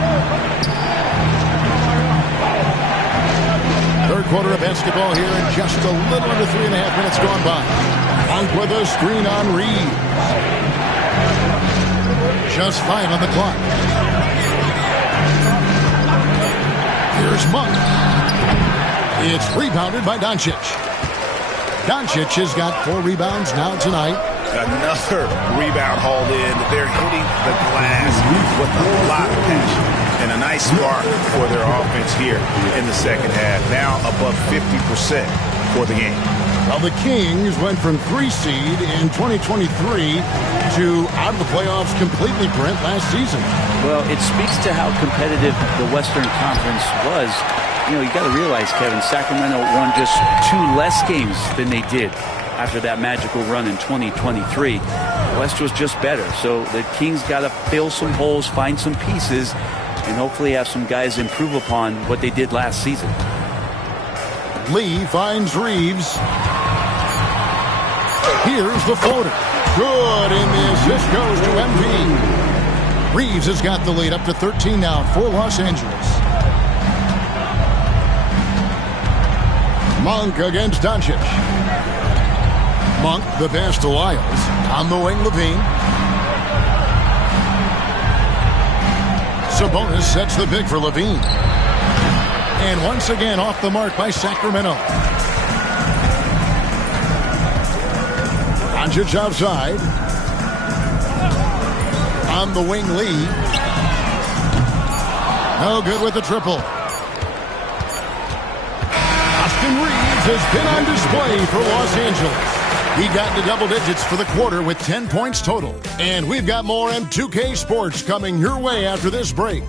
Third quarter of basketball here, and just a little under 3.5 minutes gone by. Monk with a screen on Reeves. Just 5 on the clock. Here's Monk. It's rebounded by Doncic. Doncic has got 4 rebounds now tonight. Another rebound hauled in. They're hitting the glass with a lot of passion. And a nice spark for their offense here in the second half. Now above 50% for the game. Well, the Kings went from 3 seed in 2023 to out of the playoffs completely, Brent, last season. Well, it speaks to how competitive the Western Conference was. You know, you got to realize, Kevin, Sacramento won just 2 less games than they did after that magical run in 2023. West was just better. So the Kings got to fill some holes, find some pieces, and hopefully have some guys improve upon what they did last season. Lee finds Reeves. Here's the floater. Good, and the assist goes to MP. Reeves has got the lead up to 13 now for Los Angeles. Monk against Doncic. Monk, the pass to Lyles. On the wing, Levine. Sabonis sets the pick for Levine. And once again off the mark by Sacramento. Doncic outside. On the wing, Lee. No good with the triple. Austin Reeves has been on display for Los Angeles. He got into double digits for the quarter with 10 points total. And we've got more M2K Sports coming your way after this break.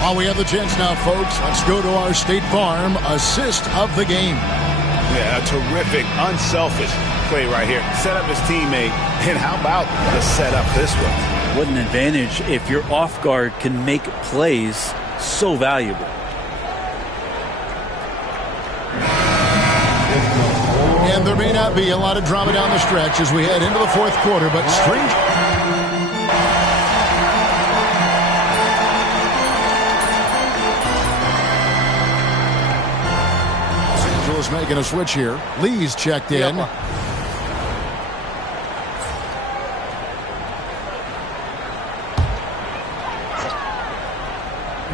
While we have the chance now, folks, let's go to our State Farm assist of the game. Yeah, a terrific, unselfish play right here. Set up his teammate, and how about the setup this one? What an advantage if your off guard can make plays so valuable. And there may not be a lot of drama down the stretch as we head into the fourth quarter, but strange. Los Angeles making a switch here. Lee's checked in.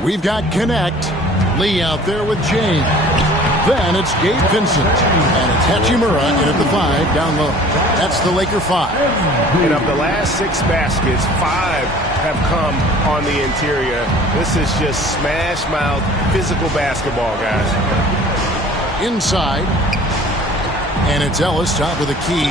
We've got Connect. Lee out there with James. Then it's Gabe Vincent. And it's Hachimura in at the 5 down low. That's the Laker 5. And of the last 6 baskets, 5 have come on the interior. This is just smash mouth physical basketball, guys. Inside. And it's Ellis, top of the key.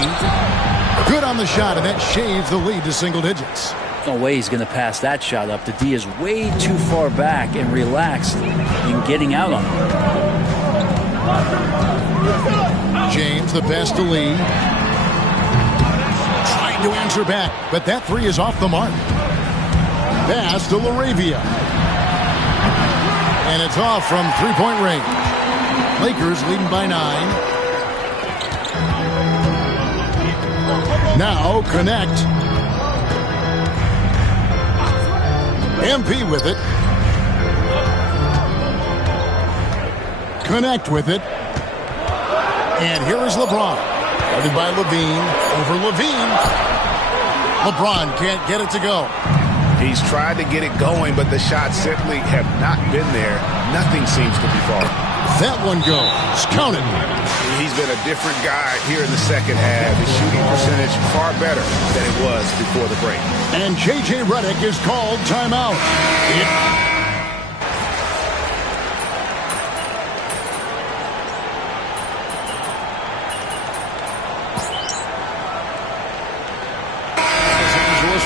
Good on the shot, and that shaves the lead to single digits. No way he's going to pass that shot up. The D is way too far back and relaxed in getting out on him. James, the pass to Lee. Trying to answer back, but that three is off the mark. Pass to LaRavia. And it's off from three-point range. Lakers leading by 9. Now connect. MP with it. Connect with it. And here is LeBron. Guarded by Levine. Over Levine. LeBron can't get it to go. He's tried to get it going, but the shots simply have not been there. Nothing seems to be falling. That one goes. Count it. He's been a different guy here in the second half. His shooting percentage far better than it was before the break. And J.J. Redick is called timeout.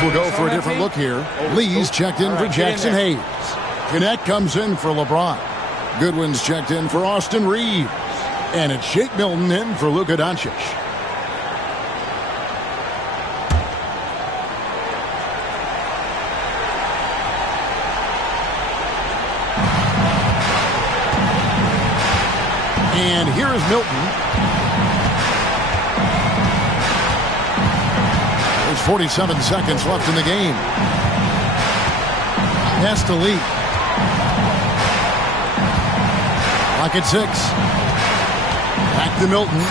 We'll go for a different look here. Lee's checked in for Jackson Hayes. Gannett comes in for LeBron. Goodwin's checked in for Austin Reeves. And it's Shake Milton in for Luka Doncic. And here is Milton. There's 47 seconds left in the game. Pass to Lee. Clock at 6. Back to Milton.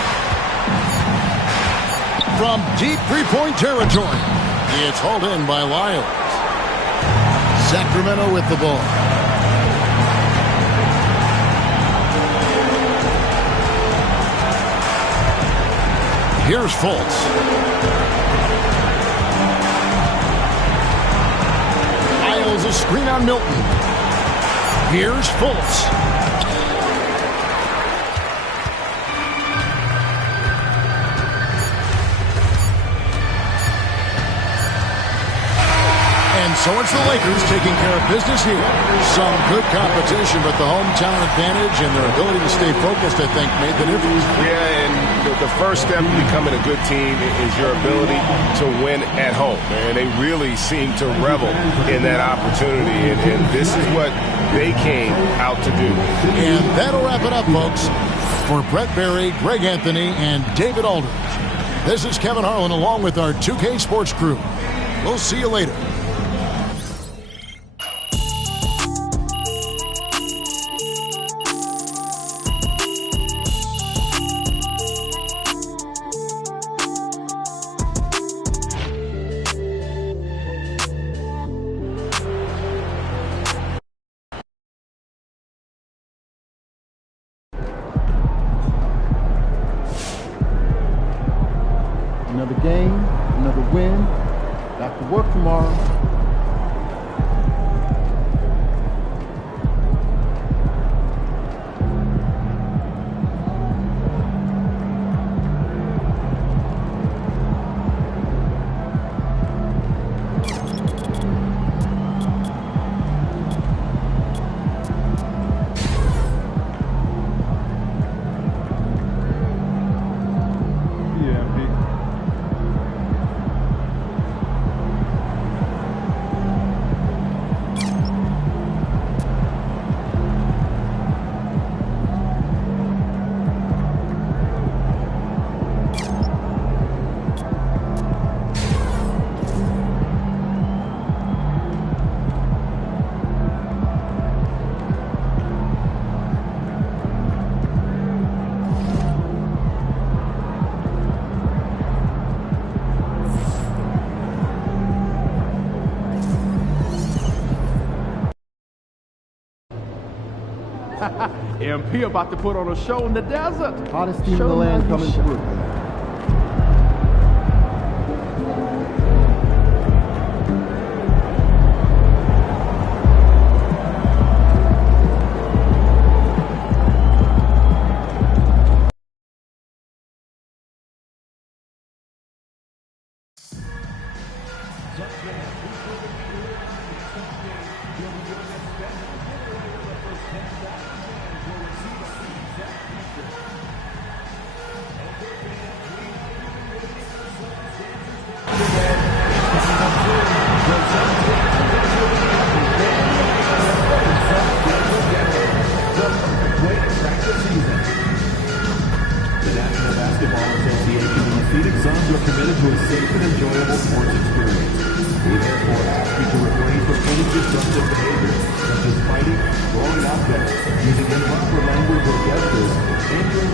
From deep three-point territory. It's hauled in by Lyles. Sacramento with the ball. Here's Fultz. Lyles a screen on Milton. Here's Fultz. So it's the Lakers taking care of business here. Some good competition, but the hometown advantage and their ability to stay focused, I think, made the difference. Yeah, and the first step to becoming a good team is your ability to win at home. And they really seem to revel in that opportunity, and this is what they came out to do. And that'll wrap it up, folks. For Brett Berry, Greg Anthony, and David Aldridge, this is Kevin Harlan along with our 2K Sports crew. We'll see you later. Another game, another win. Back to work tomorrow. MP about to put on a show in the desert. Hottest team in the land coming through.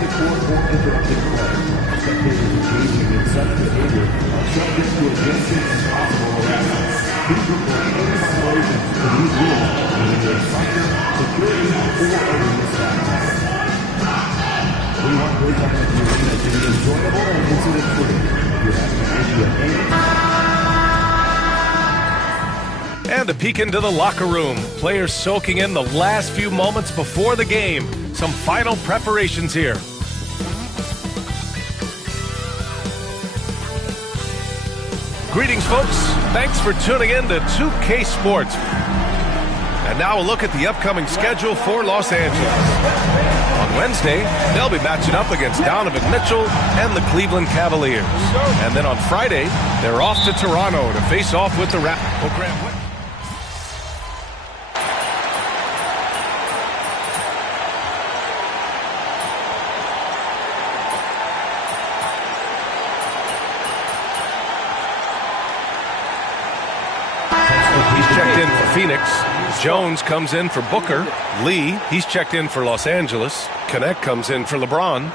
the court for interrupted play. Spectators engaging in such behavior are subject to arresting and possible harassment. Please report any violations to these rules within your soccer, security, or other misconduct. We want great time of your arena to be enjoyable and incident-free. If you have an issue of any... And a peek into the locker room. Players soaking in the last few moments before the game. Some final preparations here. Greetings, folks. Thanks for tuning in to 2K Sports. And now a look at the upcoming schedule for Los Angeles. On Wednesday, they'll be matching up against Donovan Mitchell and the Cleveland Cavaliers. And then on Friday, they're off to Toronto to face off with the Raptors. Checked in for Phoenix. Jones comes in for Booker. Lee, he's checked in for Los Angeles. Connect comes in for LeBron.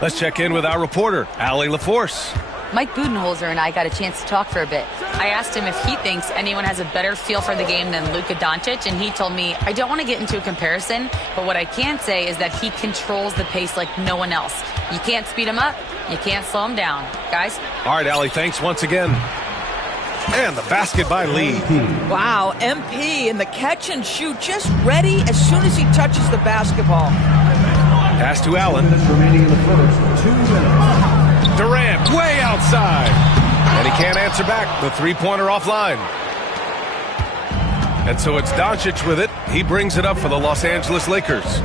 Let's check in with our reporter, Allie LaForce. Mike Budenholzer and I got a chance to talk for a bit. I asked him if he thinks anyone has a better feel for the game than Luka Doncic, and he told me, I don't want to get into a comparison, but what I can say is that he controls the pace like no one else. You can't speed him up, you can't slow him down. Guys? All right, Allie, thanks once again. And the basket by Lee. Wow, MP in the catch and shoot, just ready as soon as he touches the basketball. Pass to Allen. Remaining in the first, 2 minutes. Durant way outside. And he can't answer back. The three-pointer offline. And so it's Doncic with it. He brings it up for the Los Angeles Lakers.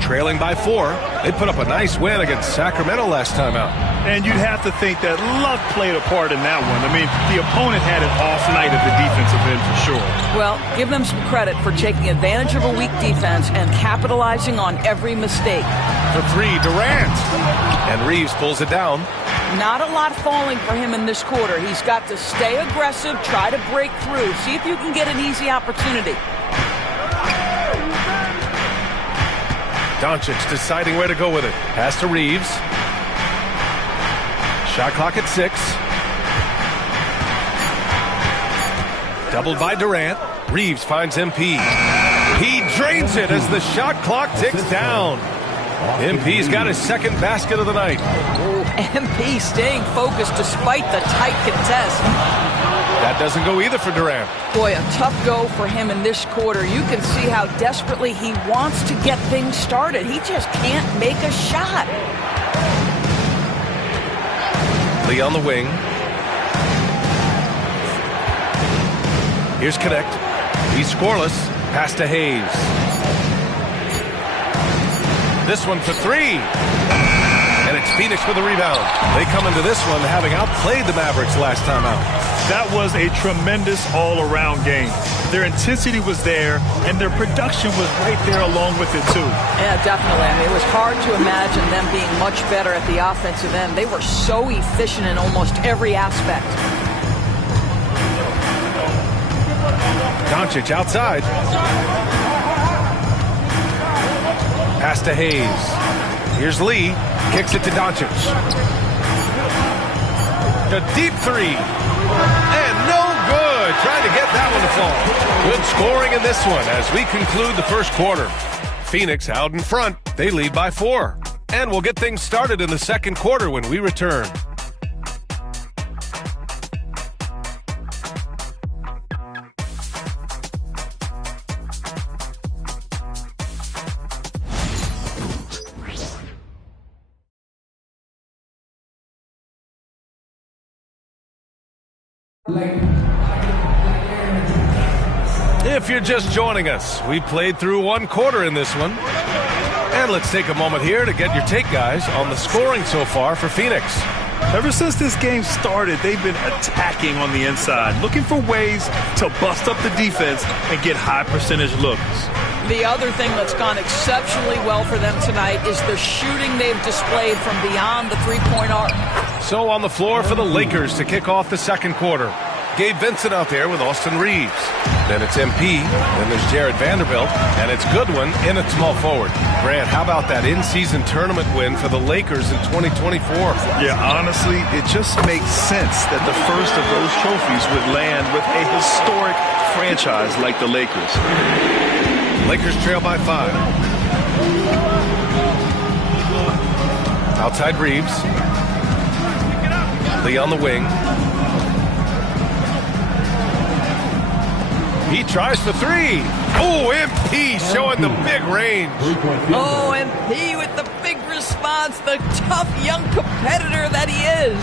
Trailing by 4. They put up a nice win against Sacramento last time out. And you'd have to think that luck played a part in that one. I mean, the opponent had an off night at the defensive end for sure. Well, give them some credit for taking advantage of a weak defense and capitalizing on every mistake. For 3, Durant. And Reeves pulls it down. Not a lot falling for him in this quarter. He's got to stay aggressive, try to break through, see if you can get an easy opportunity. Doncic deciding where to go with it. Pass to Reeves. Shot clock at 6. Doubled by Durant. Reeves finds MP. He drains it as the shot clock ticks down. MP's got his second basket of the night. MP staying focused despite the tight contest. That doesn't go either for Durant. Boy, a tough go for him in this quarter. You can see how desperately he wants to get things started. He just can't make a shot. Lee on the wing. Here's Connect. He's scoreless. Pass to Hayes. This one for 3. And it's Phoenix with the rebound. They come into this one having outplayed the Mavericks last time out. That was a tremendous all-around game. Their intensity was there, and their production was right there along with it, too. Yeah, definitely. I mean, it was hard to imagine them being much better at the offensive end. They were so efficient in almost every aspect. Doncic outside. Pass to Hayes. Here's Lee. Kicks it to Doncic. A deep 3. And no good. Trying to get that one to fall. Good scoring in this one as we conclude the first quarter. Phoenix out in front. They lead by 4. And we'll get things started in the second quarter when we return. If you're just joining us, we played through one quarter in this one. And let's take a moment here to get your take, guys, on the scoring so far for Phoenix. Ever since this game started, they've been attacking on the inside, looking for ways to bust up the defense and get high percentage looks. The other thing that's gone exceptionally well for them tonight is the shooting they've displayed from beyond the three-point arc. So on the floor for the Lakers to kick off the second quarter. Gabe Vincent out there with Austin Reeves. Then it's MP. Then there's Jared Vanderbilt. And it's Goodwin in at small forward. Grant, how about that in-season tournament win for the Lakers in 2024? Yeah, honestly, it just makes sense that the first of those trophies would land with a historic franchise like the Lakers. Lakers trail by 5. Outside Reeves. Lee on the wing. He tries for 3. Oh, MP showing the big range. Oh, MP with the big response, the tough young competitor that he is.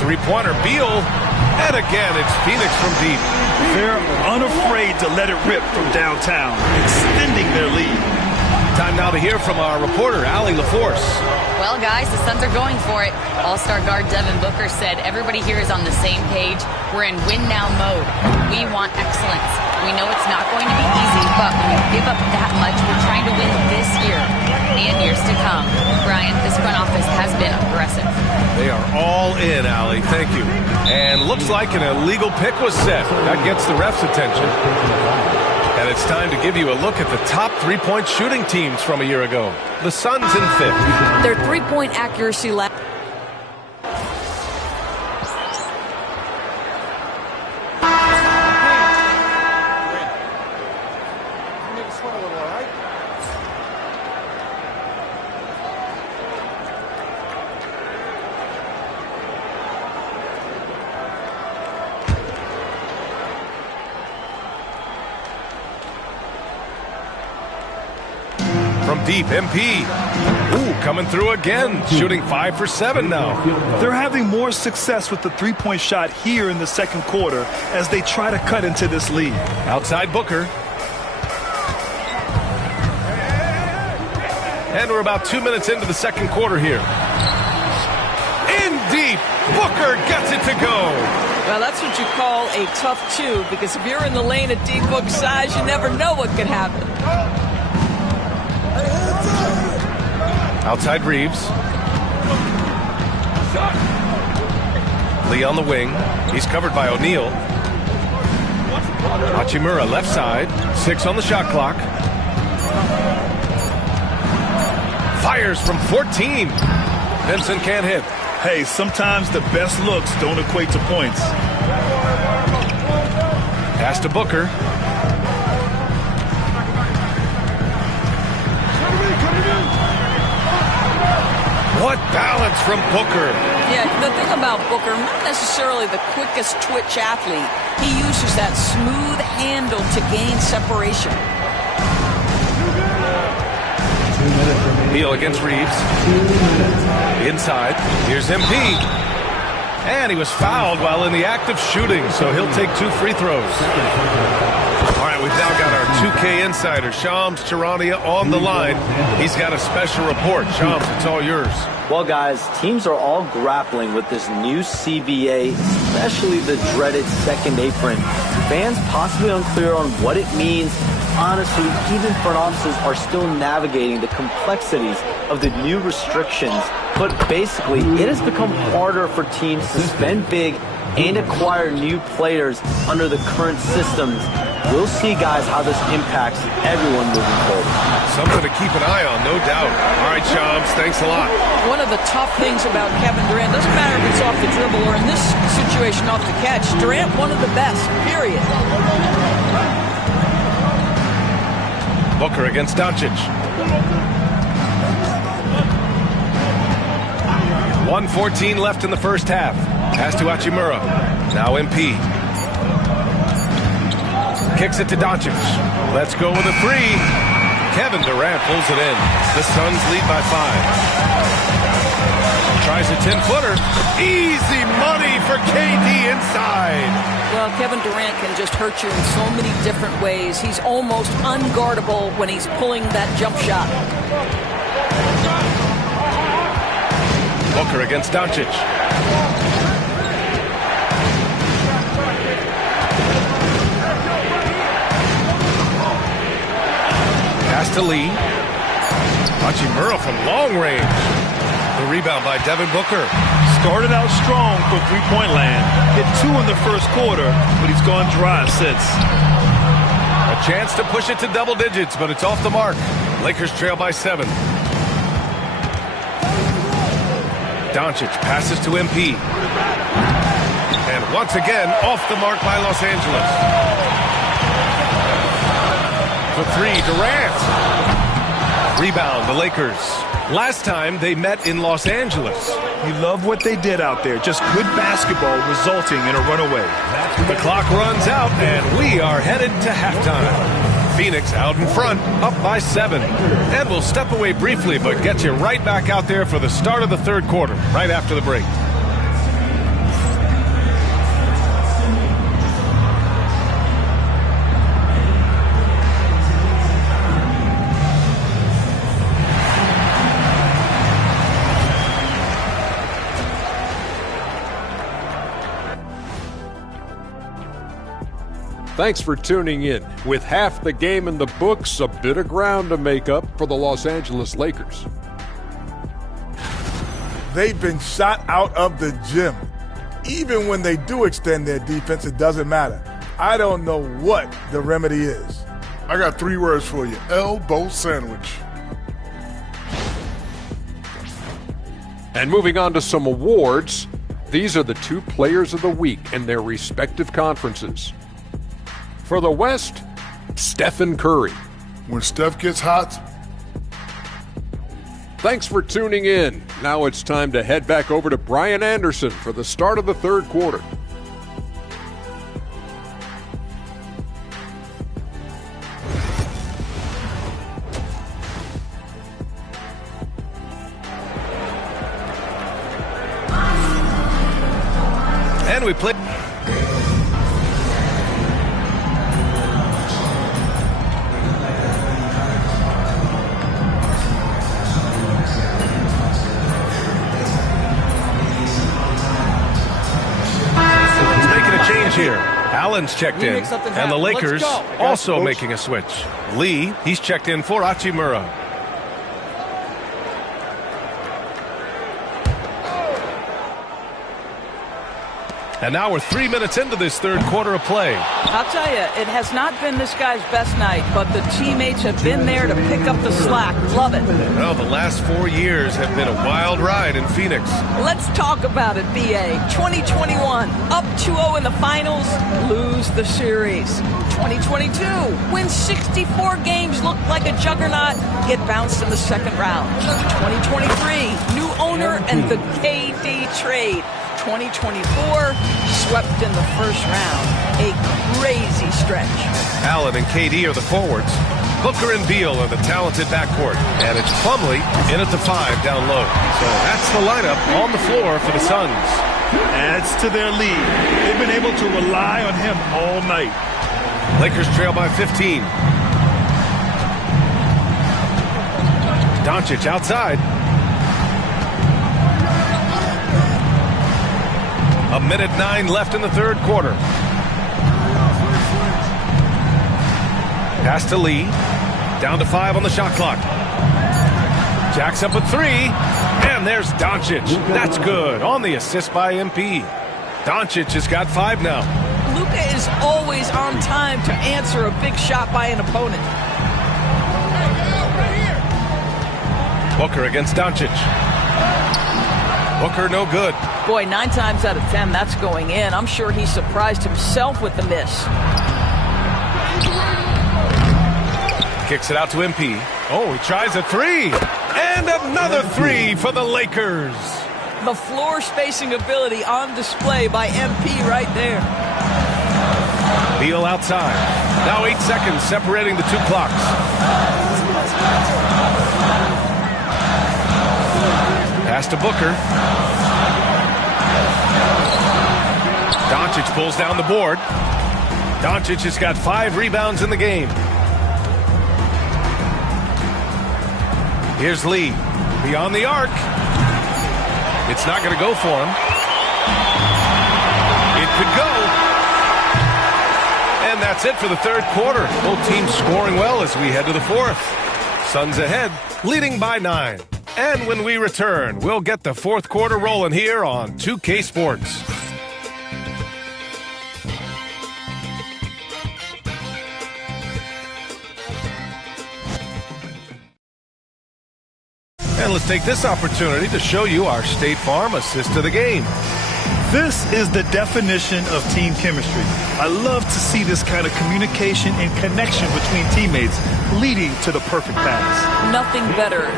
Three-pointer, Beal. And again, it's Phoenix from deep. They're unafraid to let it rip from downtown, extending their lead. Time now to hear from our reporter, Allie LaForce. Well, guys, the Suns are going for it. All-star guard Devin Booker said everybody here is on the same page. We're in win-now mode. We want excellence. We know it's not going to be easy, but when you give up that much, we're trying to win this year and years to come. Brian, this front office has been aggressive. They are all in, Allie. Thank you. And looks like an illegal pick was set. That gets the ref's attention. And it's time to give you a look at the top three-point shooting teams from a year ago. The Suns in 5th. Their three-point accuracy last. From deep, MP. Ooh, coming through again. Shooting 5 for 7 now. They're having more success with the three-point shot here in the second quarter as they try to cut into this lead. Outside Booker. And we're about 2 minutes into the second quarter here. In deep. Booker gets it to go. Well, that's what you call a tough 2, because if you're in the lane at D-Book size, you never know what could happen. Outside Reeves. Lee on the wing. He's covered by O'Neal. Hachimura left side. 6 on the shot clock. Fires from 14. Vincent can't hit. Hey, sometimes the best looks don't equate to points. Pass to Booker. What balance from Booker. Yeah, the thing about Booker, not necessarily the quickest twitch athlete. He uses that smooth handle to gain separation. Beal against Reeves. Inside. Here's MP. And he was fouled while in the act of shooting, so he'll take 2 free throws. All right, we've now got our 2K insider, Shams Charania, on the line. He's got a special report. Shams, it's all yours. Well, guys, teams are all grappling with this new CBA, especially the dreaded second apron. Fans possibly unclear on what it means. Honestly, even front offices are still navigating the complexities of the new restrictions. But basically, it has become harder for teams to spend big and acquire new players under the current systems. We'll see, guys, how this impacts everyone moving forward. Something to keep an eye on, no doubt. All right, Shams, thanks a lot. One of the tough things about Kevin Durant, doesn't matter if it's off the dribble or in this situation off the catch, Durant, one of the best, period. Booker against Doncic. 1:14 left in the first half. Pass to Hachimura. Now MP. Kicks it to Doncic. Let's go with a 3. Kevin Durant pulls it in. The Suns lead by 5. Tries a 10-footer. Easy money for KD inside. Well, Kevin Durant can just hurt you in so many different ways. He's almost unguardable when he's pulling that jump shot. Booker against Doncic. Pass to Lee. Hachimura from long range. The rebound by Devin Booker. started out strong for three-point land. Hit 2 in the first quarter, but he's gone dry since. A chance to push it to double digits, but it's off the mark. Lakers trail by 7. Doncic passes to MP. And once again, off the mark by Los Angeles. For 3, Durant. Rebound, the Lakers. Last time they met in Los Angeles. You love what they did out there. Just good basketball resulting in a runaway. The clock runs out, and we are headed to halftime. Phoenix out in front, up by 7. And we'll step away briefly, but get you right back out there for the start of the third quarter, right after the break. Thanks for tuning in. With half the game in the books, a bit of ground to make up for the Los Angeles Lakers. They've been shot out of the gym. Even when they do extend their defense, it doesn't matter. I don't know what the remedy is. I got 3 words for you. Elbow sandwich. And moving on to some awards, these are the 2 players of the week in their respective conferences. For the West, Stephen Curry. When Steph gets hot. Thanks for tuning in. Now it's time to head back over to Brian Anderson for the start of the third quarter. And we play. Here, Allen's checked in, and the Lakers also making a switch. Lee, he's checked in for Hachimura. And now we're 3 minutes into this third quarter of play. I'll tell you, it has not been this guy's best night, but the teammates have been there to pick up the slack. Love it. Well, the last 4 years have been a wild ride in Phoenix. Let's talk about it, BA. 2021, up 2-0 in the finals, lose the series. 2022, win 64 games, look like a juggernaut, get bounced in the second round. 2023, new owner and the KD trade. 2024, swept in the first round. A crazy stretch. Allen and KD are the forwards. Booker and Beal are the talented backcourt. And it's Plumlee in at the 5 down low. So that's the lineup on the floor for the Suns. Adds to their lead. They've been able to rely on him all night. Lakers trail by 15. Doncic outside. A minute 9 left in the third quarter. Pass to Lee. Down to 5 on the shot clock. Jacks up at 3. And there's Doncic. That's good. On the assist by MP. Doncic has got 5 now. Luka is always on time to answer a big shot by an opponent. Booker against Doncic. Booker no good. Boy, 9 times out of 10, that's going in. I'm sure he surprised himself with the miss. Kicks it out to MP. Oh, he tries a 3. And another 3 for the Lakers. The floor spacing ability on display by MP right there. Beal outside. Now 8 seconds separating the 2 clocks. Pass to Booker. Doncic pulls down the board. Doncic has got 5 rebounds in the game. Here's Lee. Beyond the arc. It's not going to go for him. It could go. And that's it for the third quarter. Both teams scoring well as we head to the fourth. Suns ahead, leading by 9. And when we return, we'll get the fourth quarter rolling here on 2K Sports. And let's take this opportunity to show you our State Farm assist to the game. This is the definition of team chemistry. I love to see this kind of communication and connection between teammates leading to the perfect pass. Nothing better.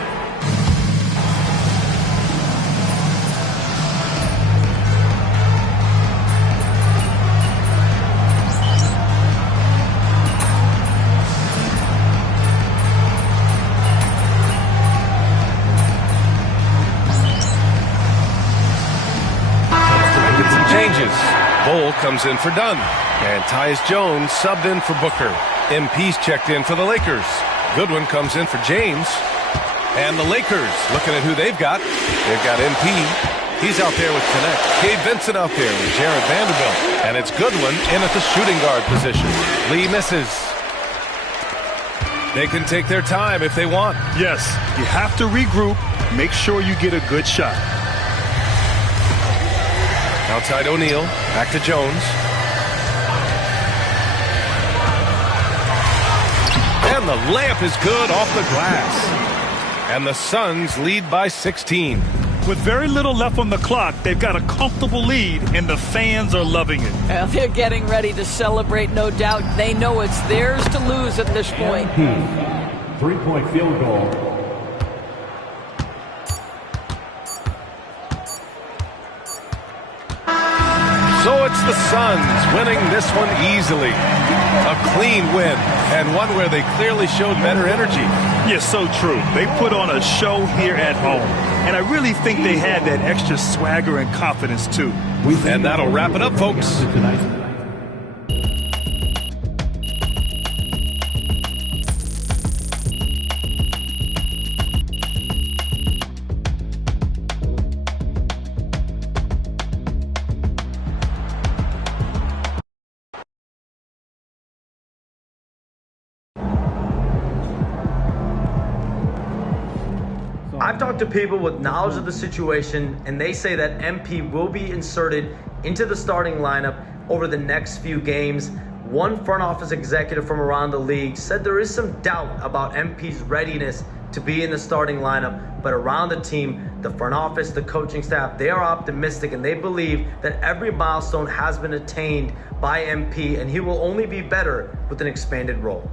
Bowl comes in for Dunn. And Tyus Jones subbed in for Booker. MP's checked in for the Lakers. Goodwin comes in for James. And the Lakers, looking at who they've got. They've got MP. He's out there with Connect. Gabe Vincent out there with Jared Vanderbilt. And it's Goodwin in at the shooting guard position. Lee misses. They can take their time if they want. Yes, you have to regroup. Make sure you get a good shot. Outside O'Neal, back to Jones. And the layup is good off the glass. And the Suns lead by 16. With very little left on the clock, they've got a comfortable lead, and the fans are loving it. Well, they're getting ready to celebrate, no doubt. They know it's theirs to lose at this point. Three-point field goal. So it's the Suns winning this one easily. A clean win, and one where they clearly showed better energy. Yeah, so true. They put on a show here at home, and I really think they had that extra swagger and confidence, too. And that'll wrap it up, folks. I've talked to people with knowledge of the situation, and they say that MP will be inserted into the starting lineup over the next few games. One front office executive from around the league said there is some doubt about MP's readiness to be in the starting lineup, but around the team, the front office, the coaching staff, they are optimistic, and they believe that every milestone has been attained by MP, and he will only be better with an expanded role.